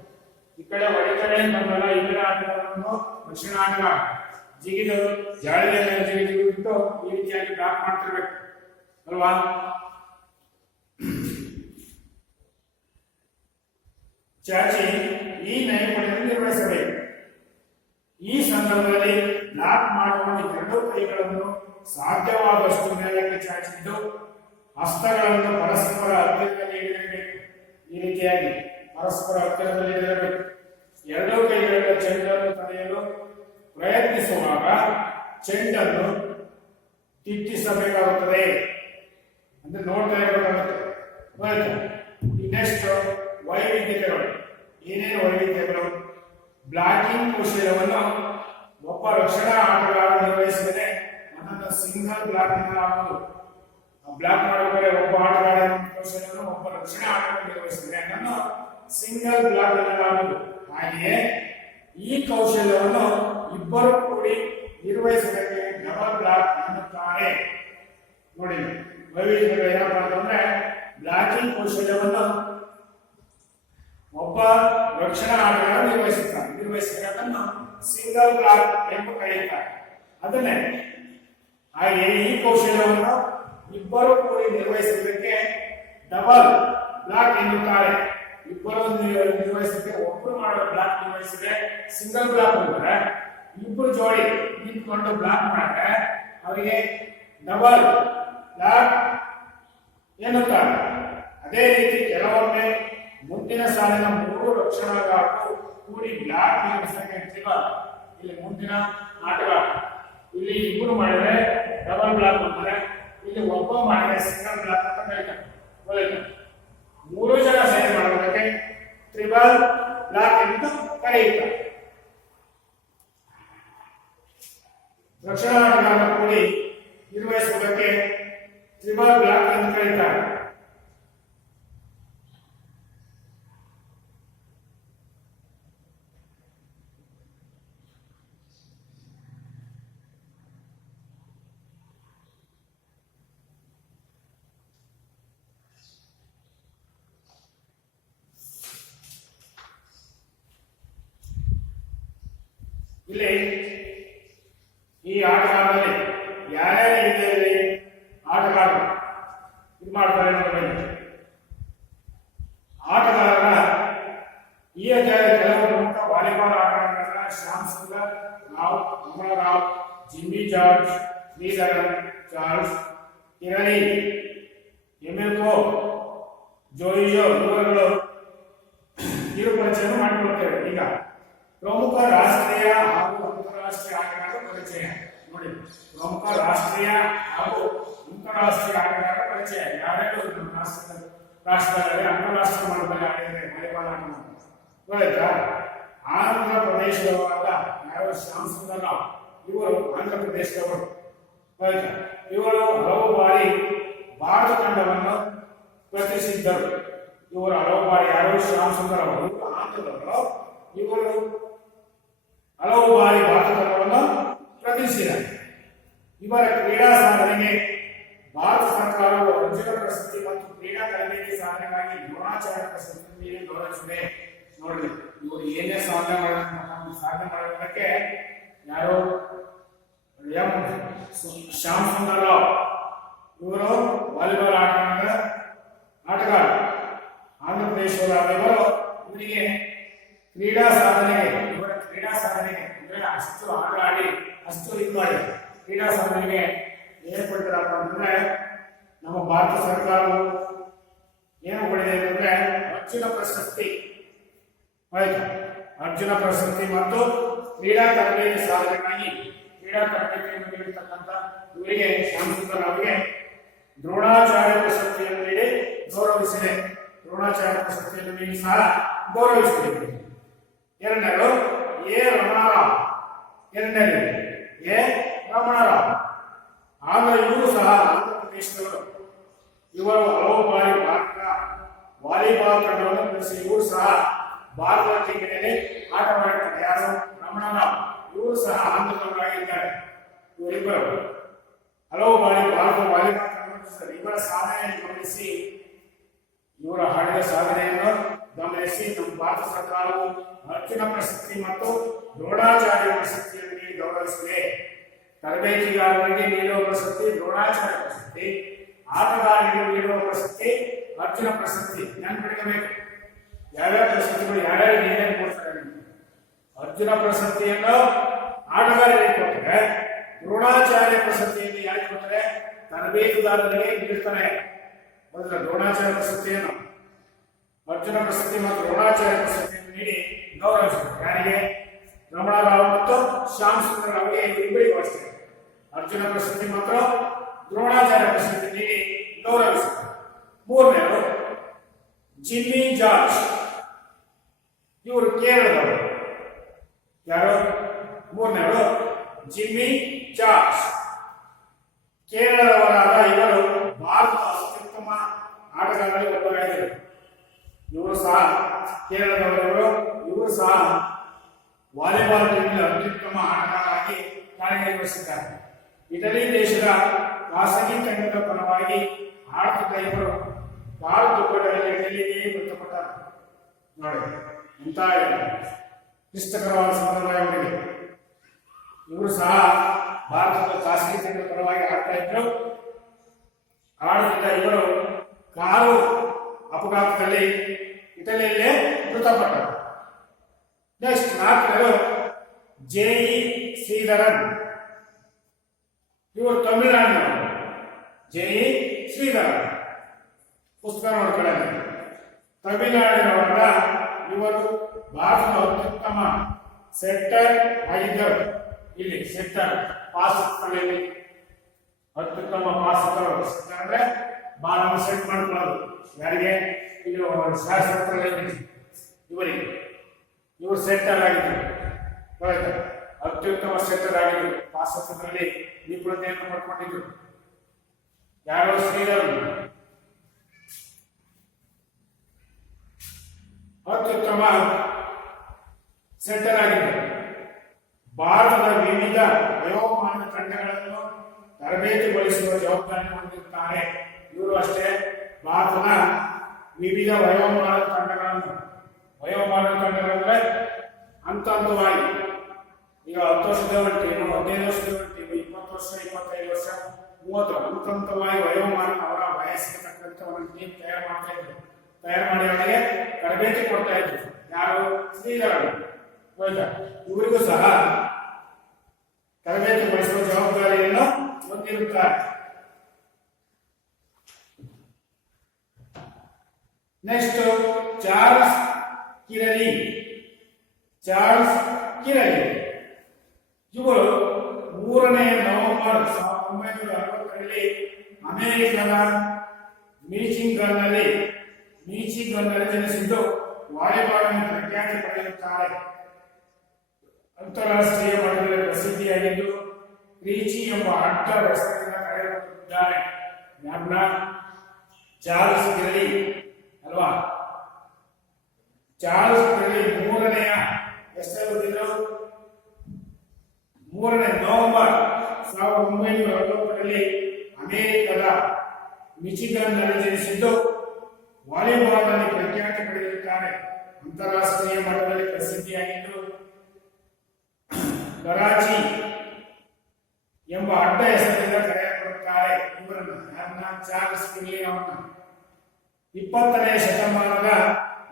ಈ ಕಡೆ ಹೊಡೆತಡೆ ಬಂದಾಗ ಇತರ ಆಟಗಾರರನ್ನು ರಕ್ಷಣಾ ಆಟಗಾರ ಜಿಗಿದು ಜಾಳಿಯ ಮೇಲೆ ಜಿಗಿದು ಈ ರೀತಿಯಾಗಿ ಬ್ಲಾಕ್ ಮಾಡ್ತಿರ್ಬೇಕು ಅಲ್ವಾ? ಚಾಚಿ ಈ ನೈಪುಣ್ಯವನ್ನು ನಿರ್ವಹಿಸಬೇಕು. ಈ ಸಂದರ್ಭದಲ್ಲಿ ಬ್ಲಾಕ್ ಮಾಡುವ ಎರಡೂ ಕೈಗಳನ್ನು ಸಾಧ್ಯವಾದಷ್ಟು ಮೇಲಕ್ಕೆ ಚಾಚಿದ್ದು ಹಸ್ತಗಳನ್ನು ಪರಸ್ಪರ ಹತ್ತಿರದಲ್ಲಿ ಇಡಬೇಕು. ಈ ರೀತಿಯಾಗಿ ಪರಸ್ಪರ ಹತ್ತಿರದಲ್ಲಿ ಇಡಬೇಕು. ಎರಡೂ ಕೈಗಳಿಂದ ಚೆಂಡನ್ನು ತಡೆಯಲು ಪ್ರಯತ್ನಿಸುವಾಗ ಚೆಂಡನ್ನು ತಿಟ್ಟಿಸಬೇಕಾಗುತ್ತದೆ. ಅಂದ್ರೆ ನೋಡ್ತಾ ಇರಬೇಕಾಗುತ್ತೆ. ನೆಕ್ಸ್ಟ್ ವೈವಿಧ್ಯತೆಗಳು. ಏನೇನು ವೈವಿಧ್ಯಗಳು? ಬ್ಲಾಕಿಂಗ್ ಕೌಶಲ್ಯವನ್ನು ಒಬ್ಬ ರಕ್ಷಣಾ ಆಟಗಾರ ನಿರ್ವಹಿಸಿದರೆ ಅದನ್ನು ಸಿಂಗಲ್ ಬ್ಲಾಕ್ ಎನ್ನಲಾಗುವುದು. ಬ್ಲಾಕ್ ಮಾಡಬೇಕಾದ್ರೆ ಒಬ್ಬ ಆಟಗಾರನ ಕೌಶಲ್ಯವನ್ನು ಒಬ್ಬ ರಕ್ಷಣಾ ಆಟಗಾರ ನಿರ್ವಹಿಸಿದರೆ ಅದನ್ನು ಸಿಂಗಲ್ ಬ್ಲಾಕ್ ಎನ್ನಲಾಗುವುದು. ಹಾಗೆಯೇ ಈ ಕೌಶಲ್ಯವನ್ನು ಇಬ್ಬರು ಕೂಡಿ ನಿರ್ವಹಿಸಬೇಕೆ ಡಬಲ್ ಬ್ಲಾಕ್ ಎನ್ನುತ್ತಾರೆ. ನೋಡಿ, ವೈವಿಧ್ಯಗಳು ಏನಪ್ಪ ಅಂತಂದ್ರೆ ಬ್ಲಾಕಿಂಗ್ ಕೌಶಲ್ಯವನ್ನು ಒಬ್ಬ ರಕ್ಷಣಾ ಆಟಗಾರ ನಿರ್ವಹಿಸಿದ್ದನ್ನು ಸಿಂಗಲ್ ಬ್ಲಾಕ್ ಎಂದು ಕರೆಯುತ್ತಾರೆ. ಅದನ್ನೇ ಹಾಗೆ ಈ ಕೌಶಲ್ಯವನ್ನು ಇಬ್ಬರು ಕೂಡಿ ನಿರ್ವಹಿಸಲಿಕ್ಕೆ ಡಬಲ್ ಬ್ಲಾಕ್ ಎನ್ನುತ್ತಾರೆ. ಇಬ್ಬರು ನಿರ್ವಹಿಸಲಿಕ್ಕೆ ಒಬ್ಬರು ಮಾಡೋ ಬ್ಲಾಕ್ ನಿರ್ವಹಿಸಿದ್ರೆ ಸಿಂಗಲ್ ಬ್ಲಾಕ್ ಹೋದರೆ ಇಬ್ಬರು ಜೋಡಿ ನಿಂತ್ಕೊಂಡು ಬ್ಲಾಕ್ ಮಾಡಿದ್ರೆ ಅವರಿಗೆ ಡಬಲ್ ಬ್ಲಾಕ್ ಎನ್ನುತ್ತಾರೆ. ಅದೇ ರೀತಿ ಕೆಲವೊಮ್ಮೆ ಮುಂದಿನ ಸಾಲಿನ ಮೂರು ರಕ್ಷಣಾಗಾರರು ಕೂಡಿ ಬ್ಲಾಕ್ ನಿರ್ವಹಿಸಲಿಕ್ಕೆ ಇಲ್ಲಿ ಮುಂದಿನ ಆಟಗಾರ ಇಲ್ಲಿ ಇಬ್ಬರು ಮಾಡಿದ್ರೆ ಡಬಲ್ ಬ್ಲಾಕ್ ಅಂತಾರೆ, ಇಲ್ಲಿ ಒಬ್ಬ ಮಾಡಿದ್ರೆ ಸಿಂಗಲ್ ಬ್ಲಾಕ್ ಅಂತ ಕರೀತಾರೆ. ಮೂರು ಜನ ಸೇರಿ ಮಾಡೋದಕ್ಕೆ ಟ್ರಿಬಲ್ ಬ್ಲಾಕ್ ಎಂದು ಕರೆಯುತ್ತಾರೆ. ರಕ್ಷಣಾ ಆಟಗಾರ ಕೂಡಿ ನಿರ್ವಹಿಸುವುದಕ್ಕೆ ಟ್ರಿಬಲ್ ಬ್ಲಾಕ್ ಎಂದು ಕರೆಯುತ್ತಾರೆ. ಇಲ್ಲಿ ಈ ಆಟಗಾರರಲ್ಲಿ ಯಾರ್ಯಾರ ರೀತಿಯಲ್ಲಿ ಆಟಗಾರರು ಇದು ಮಾಡ್ತಾರೆ ನೋಡಬೇಕು. ಆಟಗಾರರ ಈ ಅಧ್ಯಾಯದ ಕೆಲವು ಪ್ರಮುಖ ವಾಲಿಬಾಲ್ ಆಟಗಾರರಾದ ಶ್ಯಾಮ್ ಸುಂದರ್, ರಮಣ ರಾವ್, ಜಿಮ್ಮಿ ಜಾರ್ಜ್, ಶ್ರೀಧರನ್, ಚಾರ್ಲ್ಸ್, ಕಿರಣಿ, ಎಮಿಲ್ಕೋ, ಜೋಯಿಯೋ ಇವರುಗಳು ಕಿರು ಪರಿಚಯ ಮಾಡಿಕೊಳ್ತೇವೆ. ಈಗ ಪ್ರಮುಖ ರಾಷ್ಟ್ರೀಯ ಹಾಗೂ ಅಂತಾರಾಷ್ಟ್ರೀಯ ಆಟಗಾರರ ಪರಿಚಯ ನೋಡಿ. ಪ್ರಮುಖ ರಾಷ್ಟ್ರೀಯ ಹಾಗೂ ಅಂತಾರಾಷ್ಟ್ರೀಯ ಆಟಗಾರರ ಪರಿಚಯ ಯಾರ್ಯಾರು ರಾಷ್ಟ್ರದಲ್ಲಿ ಅಂತಾರಾಷ್ಟ್ರೀಯ ಮಟ್ಟದಲ್ಲಿ ಆಡಿದರೆ ವಾಲಿಬಾಲ್ ಆಟ ಗೊತ್ತಾಯ್ತಾ? ಆಂಧ್ರ ಪ್ರದೇಶದವರಾದ ಯಾರು ಶ್ಯಾಮ್ ಸುಂದರ್ ರಾವ್ ಇವರು ಆಂಧ್ರ ಪ್ರದೇಶದವರು ಗೊತ್ತಾಯ್ತಾ? ಇವರು ಹಲವು ಬಾರಿ ಭಾರತ ತಂಡವನ್ನು ಪ್ರತಿನಿಧಿಸಿದ್ದರು. ಇವರು ಹಲವು ಬಾರಿ ಯಾರು ಶ್ಯಾಮ್ ಸುಂದರ್ ಅವರು ಇವರು ಆಂಧ್ರದವರು. ಇವರು ಹಲವು ಬಾರಿ ಭಾರತ ತಂಡವನ್ನು ಪ್ರತಿನಿಧಿಸಿದ್ದಾರೆ. ಇವರ ಕ್ರೀಡಾ ಸಾಧನೆಗೆ ಭಾರತ ಸರ್ಕಾರವು ಅರ್ಜುನ ಪ್ರಶಸ್ತಿ ಮತ್ತು ಕ್ರೀಡಾ ತರಬೇತಿ ಸಾಧನೆಗಾಗಿ ದ್ರೋಣಾಚಾರ್ಯ ಪ್ರಶಸ್ತಿ ಗೌರವಿಸಿದೆ. ನೋಡ್ರಿ, ಇವರು ಏನೇ ಸಾಧನೆ ಮಾಡೋದಕ್ಕೆ ಯಾರು ಶ್ಯಾಮ್ ಸುಂದರ್ ರಾವ್ ಇವರು ವಾಲಿಬಾಲ್ ಆಟಗಾರ ಆಂಧ್ರ ಪ್ರದೇಶದ ಇವರು ಇವರಿಗೆ ಕ್ರೀಡಾ ಸಾಧನೆಗೆ ಅಂದ್ರೆ ಅಷ್ಟು ಆಟ ಆಡಿ ಅಷ್ಟು ಇದು ಮಾಡಿ ಕ್ರೀಡಾ ಸಾಧನೆಗೆ ಏನ್ ಕೊಡ್ತಾರಪ್ಪ ಅಂತಂದ್ರೆ ನಮ್ಮ ಭಾರತ ಸರ್ಕಾರವು ಏನು ಕೊಡಿದೆ ಅಂತಂದ್ರೆ ಅರ್ಜುನ ಪ್ರಶಸ್ತಿ ಆಯ್ತು. ಅರ್ಜುನ ಪ್ರಶಸ್ತಿ ಮತ್ತು ಕ್ರೀಡಾ ತರಬೇತಿ ಸಾಧನೆಗಾಗಿ ಕ್ರೀಡಾ ತರಬೇತಿಯನ್ನು ನೀಡಿರ್ತಕ್ಕಂಥ ಇವರಿಗೆ ಶ್ಯಾಮ್ ಸುಂದರ್ ಅವರಿಗೆ ದ್ರೋಣಾಚಾರ್ಯ ಪ್ರಶಸ್ತಿಯನ್ನು ನೀಡಿ ಗೌರವಿಸಿದೆ. ದ್ರೋಣಾಚಾರ್ಯ ಪ್ರಶಸ್ತಿಯನ್ನು ನೀಡಿ ಸಹ ಗೌರವಿಸಿದೆ. ಎರಡನೇದು ಎ ರಮಣರಾವ್. ಆದ್ರೆ ಇವರು ಸಹ ಆಂಧ್ರ ಪ್ರದೇಶದವರು. ಇವರು ಹಲವು ಬಾರಿ ಭಾರತದ ವಾಲಿಬಾಲ್ ತಂಡವನ್ನು ನಡೆಸಿ ಇವರು ಸಹ ಭಾರತದ ಟೀಮಿನಲ್ಲಿ ಆಟವಾಡುತ್ತಾರೆ. ಯಾರು? ರಮಣರಾವ್. ಇವರು ಸಹ ಆಂಧ್ರದವರಾಗಿದ್ದಾರೆ. ಇವರಿಬ್ಬರು ಹಲವು ಬಾರಿ ಭಾರತದ ವಾಲಿಬಾಲ್ ತಂಡವನ್ನು ಇವರ ಸಾಧನೆಯನ್ನು ಗಮನಿಸಿ ಇವರ ಹಾಡಿದ ಸಾಧನೆಯನ್ನು ಗಮನಿಸಿ ನಮ್ಮ ಭಾರತ ಸರ್ಕಾರವು ಅರ್ಜುನ ಪ್ರಶಸ್ತಿ ಮತ್ತು ದ್ರೋಣಾಚಾರ್ಯ ಪ್ರಶಸ್ತಿಯನ್ನು ನೀಡಿ ಗೌರವಿಸಿದೆ. ತರಬೇತಿಗಾರರಿಗೆ ನೀಡುವ ಪ್ರಶಸ್ತಿ ದ್ರೋಣಾಚಾರ್ಯ ಪ್ರಶಸ್ತಿ, ಆಟಗಾರರಿಗೆ ನೀಡುವ ಪ್ರಶಸ್ತಿ ಅರ್ಜುನ ಪ್ರಶಸ್ತಿ. ನೆನಪಿಡಬೇಕು ಯಾವ್ಯಾವ ಪ್ರಶಸ್ತಿಗಳು ಯಾರ್ಯಾರು ಏನೇನು ಕೊಡ್ತಾರೆ. ಅರ್ಜುನ ಪ್ರಶಸ್ತಿಯನ್ನು ಆಟಗಾರರಿಗೆ ಕೊಟ್ಟರೆ, ದ್ರೋಣಾಚಾರ್ಯ ಪ್ರಶಸ್ತಿಯನ್ನು ಯಾರಿಗೆ ಕೊಟ್ಟರೆ ತರಬೇತುದಾರರಿಗೆ ನೀಡುತ್ತಾರೆ. ಮೊದಲ ದ್ರೋಣಾಚಾರ್ಯ ಪ್ರಶಸ್ತಿಯನ್ನು ಅರ್ಜುನ ಪ್ರಶಸ್ತಿ ಮತ್ತು ದ್ರೋಣಾಚಾರ್ಯ ಪ್ರಶಸ್ತಿಯನ್ನು ನೀಡಿ ಗೌರವಿಸಿದರು. ಯಾರಿಗೆ? ರಮಣರಾವ್ ಮತ್ತು ಶ್ಯಾಮ್ ಸುಂದರ್ ಅವರಿಗೆ ಇಬ್ಬರಿಗೂ ಅಷ್ಟೇ ಅರ್ಜುನ ಪ್ರಶಸ್ತಿ ಮತ್ತು ದ್ರೋಣಾಚಾರ್ಯ ಪ್ರಶಸ್ತಿ ನೀಡಿ ಗೌರವಿಸಿದರು. ಮೂರನೇರು ಜಿಮ್ಮಿ ಜಾರ್ಜ್. ಇವರು ಕೇರಳದವರು. ಯಾರು? ಮೂರನೇರು ಜಿಮ್ಮಿ ಜಾರ್ಜ್. ಕೇರಳದವರಾದ ಇವರು ಭಾರತದ ಅತ್ಯುತ್ತಮ ಆಟಗಾರರಲ್ಲಿ ಒಬ್ಬರಾಗಿದ್ದರು. ಇವರು ಸಹ ಕೇರಳದವರು. ಇವರು ಸಹ ವಾಲಿಬಾಲ್ ಟೀಮಿನ ಅತ್ಯುತ್ತಮ ಆಟಗಾರರಾಗಿ ಕಾರ್ಯನಿರ್ವಹಿಸಿದ್ದಾರೆ. ಇಟಲಿ ದೇಶದ ಖಾಸಗಿ ತಂಡದ ಪರವಾಗಿ ಆಡುತ್ತಿದ್ದ ಇವರು ಕಾಲು ದುಪ್ಪಟದಲ್ಲಿ ಇಟಲಿಗೆ ಮೃತಪಟ್ಟರು. ನೋಡಿ, ಇಂಥ ಕ್ಲಿಷ್ಟಕರವಾದ ಸಂದರ್ಭ ಇವರಿಗೆ. ಇವರು ಸಹ ಭಾರತದ ಖಾಸಗಿ ತಂಡದ ಪರವಾಗಿ ಆಡ್ತಾ ಇದ್ರು. ಆಡುತ್ತಿದ್ದ ಇವರು ಕಾರು ಅಪಘಾತದಲ್ಲಿ ಇಟಲಿಯಲ್ಲೇ ಮೃತಪಟ್ಟರು. ನೆಕ್ಸ್ಟ್ ನಾಲ್ಕನೇದು ಜೆ.ಇ. ಶ್ರೀಧರನ್. ಇವರು ತಮಿಳುನಾಡಿನವರು. ಜೆ.ಇ. ಶ್ರೀಧರನ್ ಪುಸ್ತಕ ನೋಡ್ಕೊಳ್ಳಿ. ತಮಿಳುನಾಡಿನವರ ಇವರು ಭಾರತದ ಅತ್ಯುತ್ತಮ ಸೆಟ್ಟರ್ ಆಗಿದ್ದರು. ಇಲ್ಲಿ ಸೆಟ್ಟರ್ ಪಾಸ್ಗಳಲ್ಲಿ ಅತ್ಯುತ್ತಮ ಪಾಸ್ಗಳು ಅಂದ್ರೆ ಬಾಲನ್ನು ಸೆಟ್ ಮಾಡ್ಕೊಳ್ಳೋದು. ಯಾರಿಗೆ? ಇದು ಶಾಸ್ತ್ರದಲ್ಲಿ ಇವರಿಗೆ. ಇವರು ಸೆಟ್ಟರ್ ಆಗಿದ್ದರು. ಅತ್ಯುತ್ತಮ ಸೆಟ್ಟರ್ ಆಗಿದ್ದರು. ಪಾಸ್ತ್ರದಲ್ಲಿ ನಿಪುಣತೆಯನ್ನು ಪಡ್ಕೊಂಡಿದ್ರು. ಯಾರೋ ಶ್ರೀಧರನ್ ಅತ್ಯುತ್ತಮ ಸೆಟ್ಟರ್ ಆಗಿದ್ದರು. ಭಾರತದ ವಿವಿಧ ವಯೋಮಾನದ ತಂಡಗಳನ್ನು ತರಬೇತಿಗೊಳಿಸುವ ಜವಾಬ್ದಾರಿ ಹೊಂದಿರುತ್ತಾರೆ. ಇವರು ಅಷ್ಟೇ ಭಾರತದ ವಿವಿಧ ವಯೋಮಾನದ ತಂಡಗಳಂದ್ರೆ ಹಂತವಾಗಿ ಈಗ 10 ವರ್ಷದ ಒಂದು ಟೀಮು, 15 ವರ್ಷದ ಒಂದು ಟೀಮು, 20 ವರ್ಷ, 25 ವರ್ಷ, 30 ಹಂತವಾಗಿ ವಯೋಮಾನ ಅವರ ವಯಸ್ಸಿಗೆ ತಕ್ಕಂತೆ ಒಂದು ಟೀಮ್ ತಯಾರು ಮಾಡ್ತಾ ಇದ್ರು. ತಯಾರು ಮಾಡಿ ಅವರಿಗೆ ತರಬೇತಿ ಕೊಡ್ತಾ ಇದ್ರು. ಯಾರು? ಶ್ರೀಧರರು. ಹೌದಾ? ಇವರಿಗೂ ಸಹ ತರಬೇತಿ ಕೊಡಿಸುವ ಜವಾಬ್ದಾರಿಯನ್ನು ಹೊಂದಿರುತ್ತಾರೆ. Next Charles Kiraly. Charles Kiraly ಇವರು 3ನೇ ನವೆಂಬರ್ 1960ರಲ್ಲಿ ಅಮೆರಿಕದ ಮಿಚಿಗನ್ನಲ್ಲಿ ಜನಿಸಿದ್ದು ವಾಲಿಬಾಲ್ನಲ್ಲಿ ಪ್ರಖ್ಯಾತಿ ಪಡೆಯುತ್ತಾರೆ. ಅಂತಾರಾಷ್ಟ್ರೀಯ ಮಟ್ಟದಲ್ಲಿ ಪ್ರಸಿದ್ಧಿಯಾಗಿದ್ದು ಕ್ರೀಚಿ ಎಂಬ ಅಡ್ಡ ಹೆಸರಿನಿಂದ ಕರೆಯಲ್ಪಟ್ಟಿದ್ದಾರೆ. ಯಾರನ್ನ? ಚಾರ್ಲ್ಸ್ ಕಿರಲಿ ಅಲ್ವಾ? ಚಾರ್ಲ್ಸ್ ಕಿರಲಿ 3ನೇ ನವೆಂಬರ್ 1960ರಲ್ಲಿ ಅಮೆರಿಕದ ಮಿಚಿಗನ್ನಲ್ಲಿ ಜನಿಸಿದ್ದು ವಾಲಿಬಾಲ್ನಲ್ಲಿ ಪ್ರಖ್ಯಾತಿ ಪಡೆದಿರುತ್ತಾರೆ. ಅಂತಾರಾಷ್ಟ್ರೀಯ ಮಟ್ಟದಲ್ಲಿ ಪ್ರಸಿದ್ಧಿಯಾಗಿದ್ದು ಕರಾಚಿ ಎಂಬ ಅಡ್ಡ ಹೆಸರಿನಿಂದ ಕರೆಯಲ್ಪಡುತ್ತಾರೆ. ಇವರನ್ನು ಯಾರನ್ನ? ಚಾರ್ಲ್ಸ್ ಕಿರಲಿ ಅವರನ್ನು 20ನೇ ಶತಮಾನದ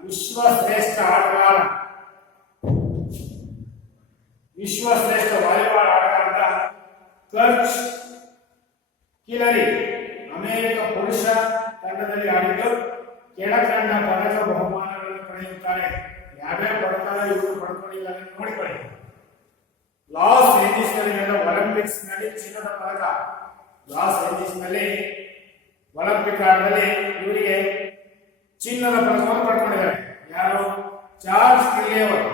ವಿಶ್ವಶ್ರೇಷ್ಠ ಆಟಗಾರ, ವಿಶ್ವಶ್ರೇಷ್ಠ ವಾಲಿಬಾಲ್ ಆಟಗಾರ ಕರ್ಚ್ ಕಿರಲಿ ಅಮೆರಿಕ ಪುರುಷ ತಂಡದಲ್ಲಿ ಆಡಿದ್ದು ಕೆಳಕಂಡ ಪದಕ ಬಹುಮಾನಗಳನ್ನು ಪಡೆಯುತ್ತಾರೆ. ಯಾವ್ಯಾವ ಪದಕ ಇವರು ಪಡೆದುಕೊಂಡಿದ್ದಾರೆ ನೋಡಿಕೊಳ್ಳಿ. ಲಾಸ್ ಏಂಜಲೀಸ್ ನಲ್ಲಿ ನಡೆದ ಒಲಿಂಪಿಕ್ಸ್ ನಲ್ಲಿ ಚಿನ್ನದ ಪದಕ. ಲಾಸ್ ಏಂಜಲೀಸ್ ನಲ್ಲಿ ಒಲಿಂಪಿಕ್ ಆಟದಲ್ಲಿ ಇವರಿಗೆ ಚಿನ್ನದ ಪದಕವನ್ನು ಪಡೆದುಕೊಂಡಿದ್ದಾರೆ. ಯಾರು? ಚಾರ್ಲ್ಸ್ ಕಿರಲಿ ಅವರು.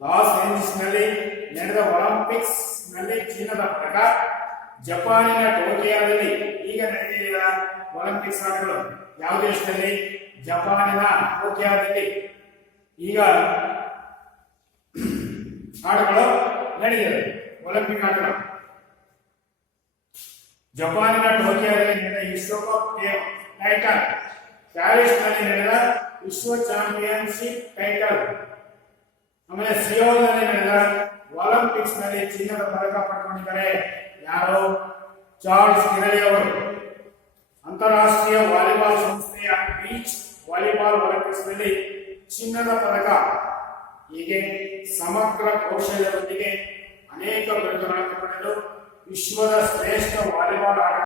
ಲಾಸ್ ಏಂಜಲೀಸ್ ನಲ್ಲಿ ನಡೆದ ಒಲಿಂಪಿಕ್ಸ್ ನಲ್ಲಿ ಚಿನ್ನದ ಪದಕ. ಜಪಾನಿನ ಟೋಕಿಯೋದಲ್ಲಿ ಈಗ ನಡೆದಿರುವ ಒಲಿಂಪಿಕ್ಸ್ ಆಟಗಳು ಯಾವ ದೇಶದಲ್ಲಿ? ಜಪಾನಿನ ಟೋಕಿಯೋದಲ್ಲಿ ಈಗ ಆಟಗಳು ನಡೆದಿದೆ. ಒಲಿಂಪಿಕ್ ಆಟಗಳು ಜಪಾನಿನ ಟೋಕಿಯೋದಲ್ಲಿ ನಡೆದ ವಿಶ್ವಕಪ್ ಟೈಟಲ್, ಪ್ಯಾರಿಸ್ ನಲ್ಲಿ ನಡೆದ ವಿಶ್ವ ಚಾಂಪಿಯನ್ಶಿಪ್ ಟೈಟಲ್, ಆಮೇಲೆ ಸಿಯೋಲ್ ನಲ್ಲಿ ನಡೆದ ಒಲಿಂಪಿಕ್ಸ್ ನಲ್ಲಿ ಚಿನ್ನದ ಪದಕ ಪಡೆದುಕೊಂಡಿದ್ದಾರೆ. ಯಾರು? ಚಾರ್ಲ್ಸ್ ಕಿರಲಿ ಅವರು. ಅಂತಾರಾಷ್ಟ್ರೀಯ ವಾಲಿಬಾಲ್ ಸಂಸ್ಥೆಯ ಬೀಚ್ ವಾಲಿಬಾಲ್ ಒಲಿಂಪಿಕ್ಸ್ ನಲ್ಲಿ ಚಿನ್ನದ ಪದಕ. ಹೀಗೆ ಸಮಗ್ರ ಕೌಶಲ್ಯದೊಂದಿಗೆ ಅನೇಕ ಬಿರುದುಗಳನ್ನು ಪಡೆದು ವಿಶ್ವದ ಶ್ರೇಷ್ಠ ವಾಲಿಬಾಲ್ ಆಟ